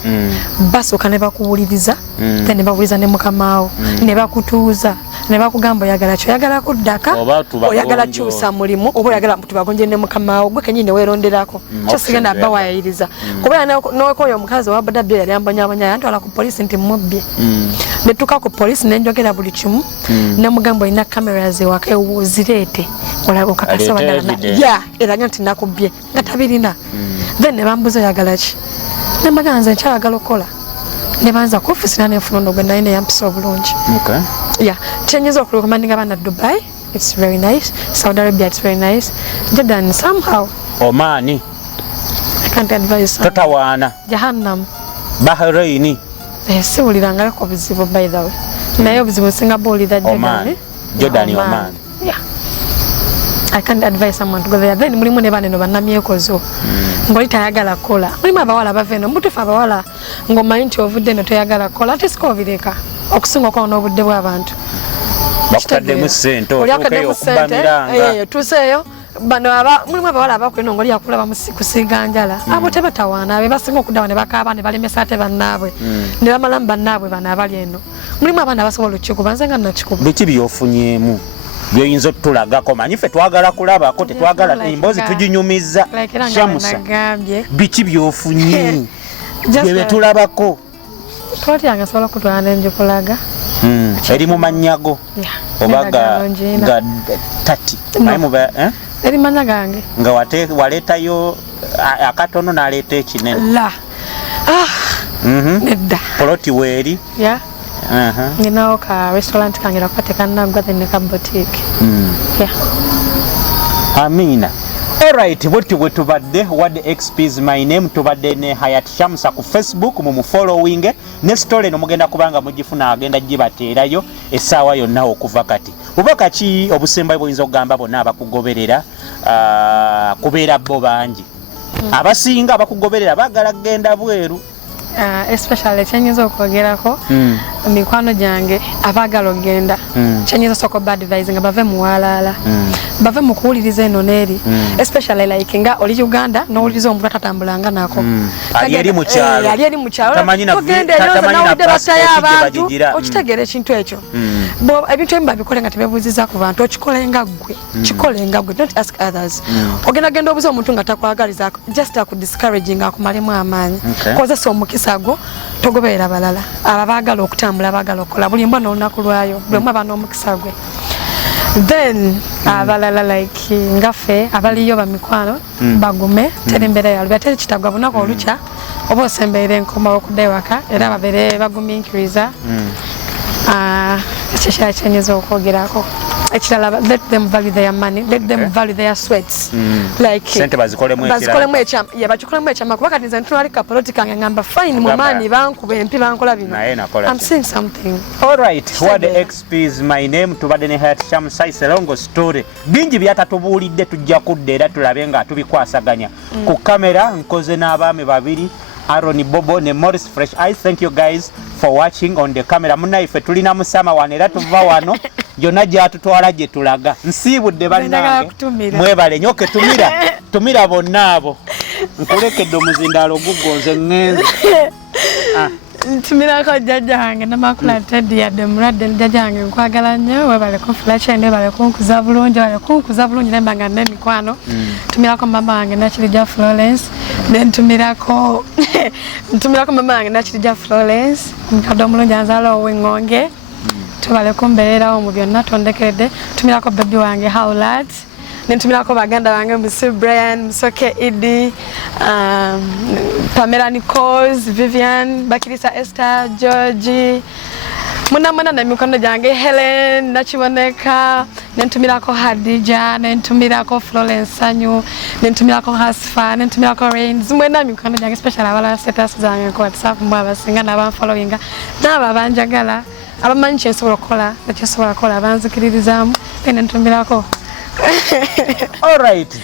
basooka ne bakuwuliriza then ne bawuliriza ne mukamaawo ne bakutuuza ne bakugamba oyagala kyoyagala kuddaka oyagala kyusa mulimu oba oyagala tubagonje ne mukamaawo gwe kenyini weeronderako kyo sigenda bawayiriza kuba n'okoyo omukazi owa bodaboda yali ambonyabonya yantwala ku police nti mubbye ne tuka ku police nenjogera buli kimu ne mugambo ina cameras ewaka ewuzireete olaba okakasa badala era nti nakubye nga tabirina then ne bambuza oyagala ki ne maganza nkyayagala okola ne banza ku office nanefuna nogenda ine yampisa obulungi kyenyiza okurekomandinga abaana Dubai it's very nice Saudi Arabia it's very nice Jordan somehow Omani I can't advise Tatawana Jahannam Bahrain siwuliranga ko bizibu by the way naye obuzibu Singapore that Jordan Oman I can't advise someone to go there then mulimu ne bane no banamyekozo ngoli tayagala kola mulimu abawala baveno mutufa abawala ngoma inti ovudde no toyagala kola ate sikobireka okusinga ko n'obudde bw'abantu bakutadde mu sente okubaniranga tuseeyo bano mulimu abawala abakwino ngoli yakulaba kusiga njala abo tebatawaana abe basinga okuddawa ne bakaaba ne balemesa ate bannaabwe ne bamalamu bannaabwe bano abali eno mulimu abaana basobola okikuba nze nga nakikuba biki byofunyeemu byoyinza otulagako manyi ffe twagala kulabako tetwagala emboozi tuginyumiza Shamsa biki byofunye bye tulabako twatyanga asobola kutwala nenjikulaga eri mu mannyago oba ga tati eri manya gange nga waleetayo akatono n'aleeta ekinene nedda poloti weeri nginawo ka restaurant kange nakukateka nagwa then ne ka boutique amina alright bwe tubadde wadde XP's my name tubadde ne Hayati Shamsa ku Facebook mu following ne story no mugenda kubanga mugifuna agenda gibateerayo essaawa yonna okuva kati ubaka ki obusembayo buyinza okugamba bonna abakugoberera kubeera bo bangi abasinga abakugoberera bagala kgenda bweru especially chenyizo okwogerako mikwano gyange abagala ogenda chenyizo soko bad advising bave muwalala bave mukuwuliriza eno neeri especially like nga oli Uganda n'owuliriza omuntu atatambulanga nako ali eri mukyalo tamanyi na abantu okitegeera ekintu ekyo ebintu ebimu babikole nga tebebuuziza ku bantu okikolenga ggwe don't ask others ogenda obuuza omuntu nga takwagaliza just akudiscouraging akumalemu amaanyi kozesa omukisa gwo togoberera balala abagala okutambula abagala okukola buli mbona olunaku lwayo buli omu aba n'omukisa gwe then abalala like ngaffe abaliyo bamikwano bagume teri mbeera yalubya teri kitagwa bunaku olukya oba osembeera enkomawo okudda ewaka era babeere bagumiikiriza ekyo kyenyiza okwogerako ekirala let them value their money let them value their sweats like sente bazikolemu ekyama kuba kati nze ntunali ka politika ngamba fine mu maani bankuba empi bankola bino I'm saying something alright what the XP's my name tubadde ne Hayati Shamsa is a long story bingi byatatubuulidde tujja kudda era tulabe nga tubikwasaganya ku kamera nkoze n'abaami babiri Aaron Bobo ne Morris Fresh Eyes. Thank you guys for watching on the camera. Munaife tulina musama wanera tuva wano yonna gyatutwala gye tulaga nsiibudde bannange mwebale nyoke tumira bonna abo nkulekedde omuzindaalo gugonze ŋŋenze ntumirako jjajja wange namakula Teddy yadde mulwadde jjajja wange nkwagala nnyo webale kunfulakende bale kunkuza bulungi nemba nga n'emikwano ntumirako mama wange Nakirija Florence nentumirako mama wange Nakirija Florence mukadde omulungi anzaala ow'eŋŋonge tubale kumbeererawo mu byonna tondekeredde tumirako baby wange Howlat nentumirako baganda bange Musi Brian Musoke Idi Pamela Nichols Vivian Bakirisa Esther Georgie muna na mikono gyange Helen Nakiboneka nentumirako Hadija nentumirako Florence Sanyu nentumirako Hasfa nentumirako Rains mwena mikono gyange special abala status zange ku WhatsApp mwa abasinga n'abanfollowinga n'abo abanjagala abamanyi kyensobola okukola nekyensobola kukola abanzikiririzaamu nentumirako alright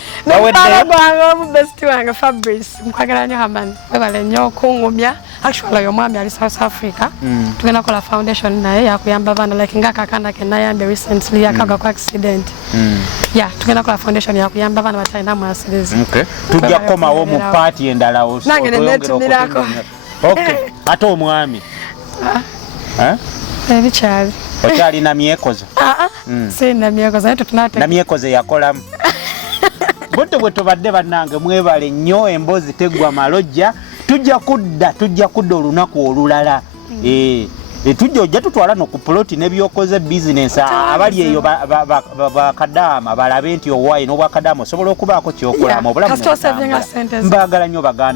besti wange Fabrice nkwagala nnyo Haman webale nnyo okungumya actually oyo omwami ali South Africa tugenda kola foundation naye yakuyamba abaana like ngakakanda ke nayambe recently yakagwa ku accident tugenda kola foundation yakuyamba abaana batalina mwasirizi tujja kukomawo mu party endala nange netumirako ate omwami ebikyali okyalina myekozo sina myekozo naye tutunate na myekozo yakolamu bwe tubadde bannange mwebale nnyo emboozi teggwa malojja tujja kudda olunaku olulala tujja ojja tutwala no ku ploti n'ebyokoze business abali eyo bakadama balabe nti owaayi n'obwakadama osobola okubaako kyokolamu obulamu mbaagala nnyo baganda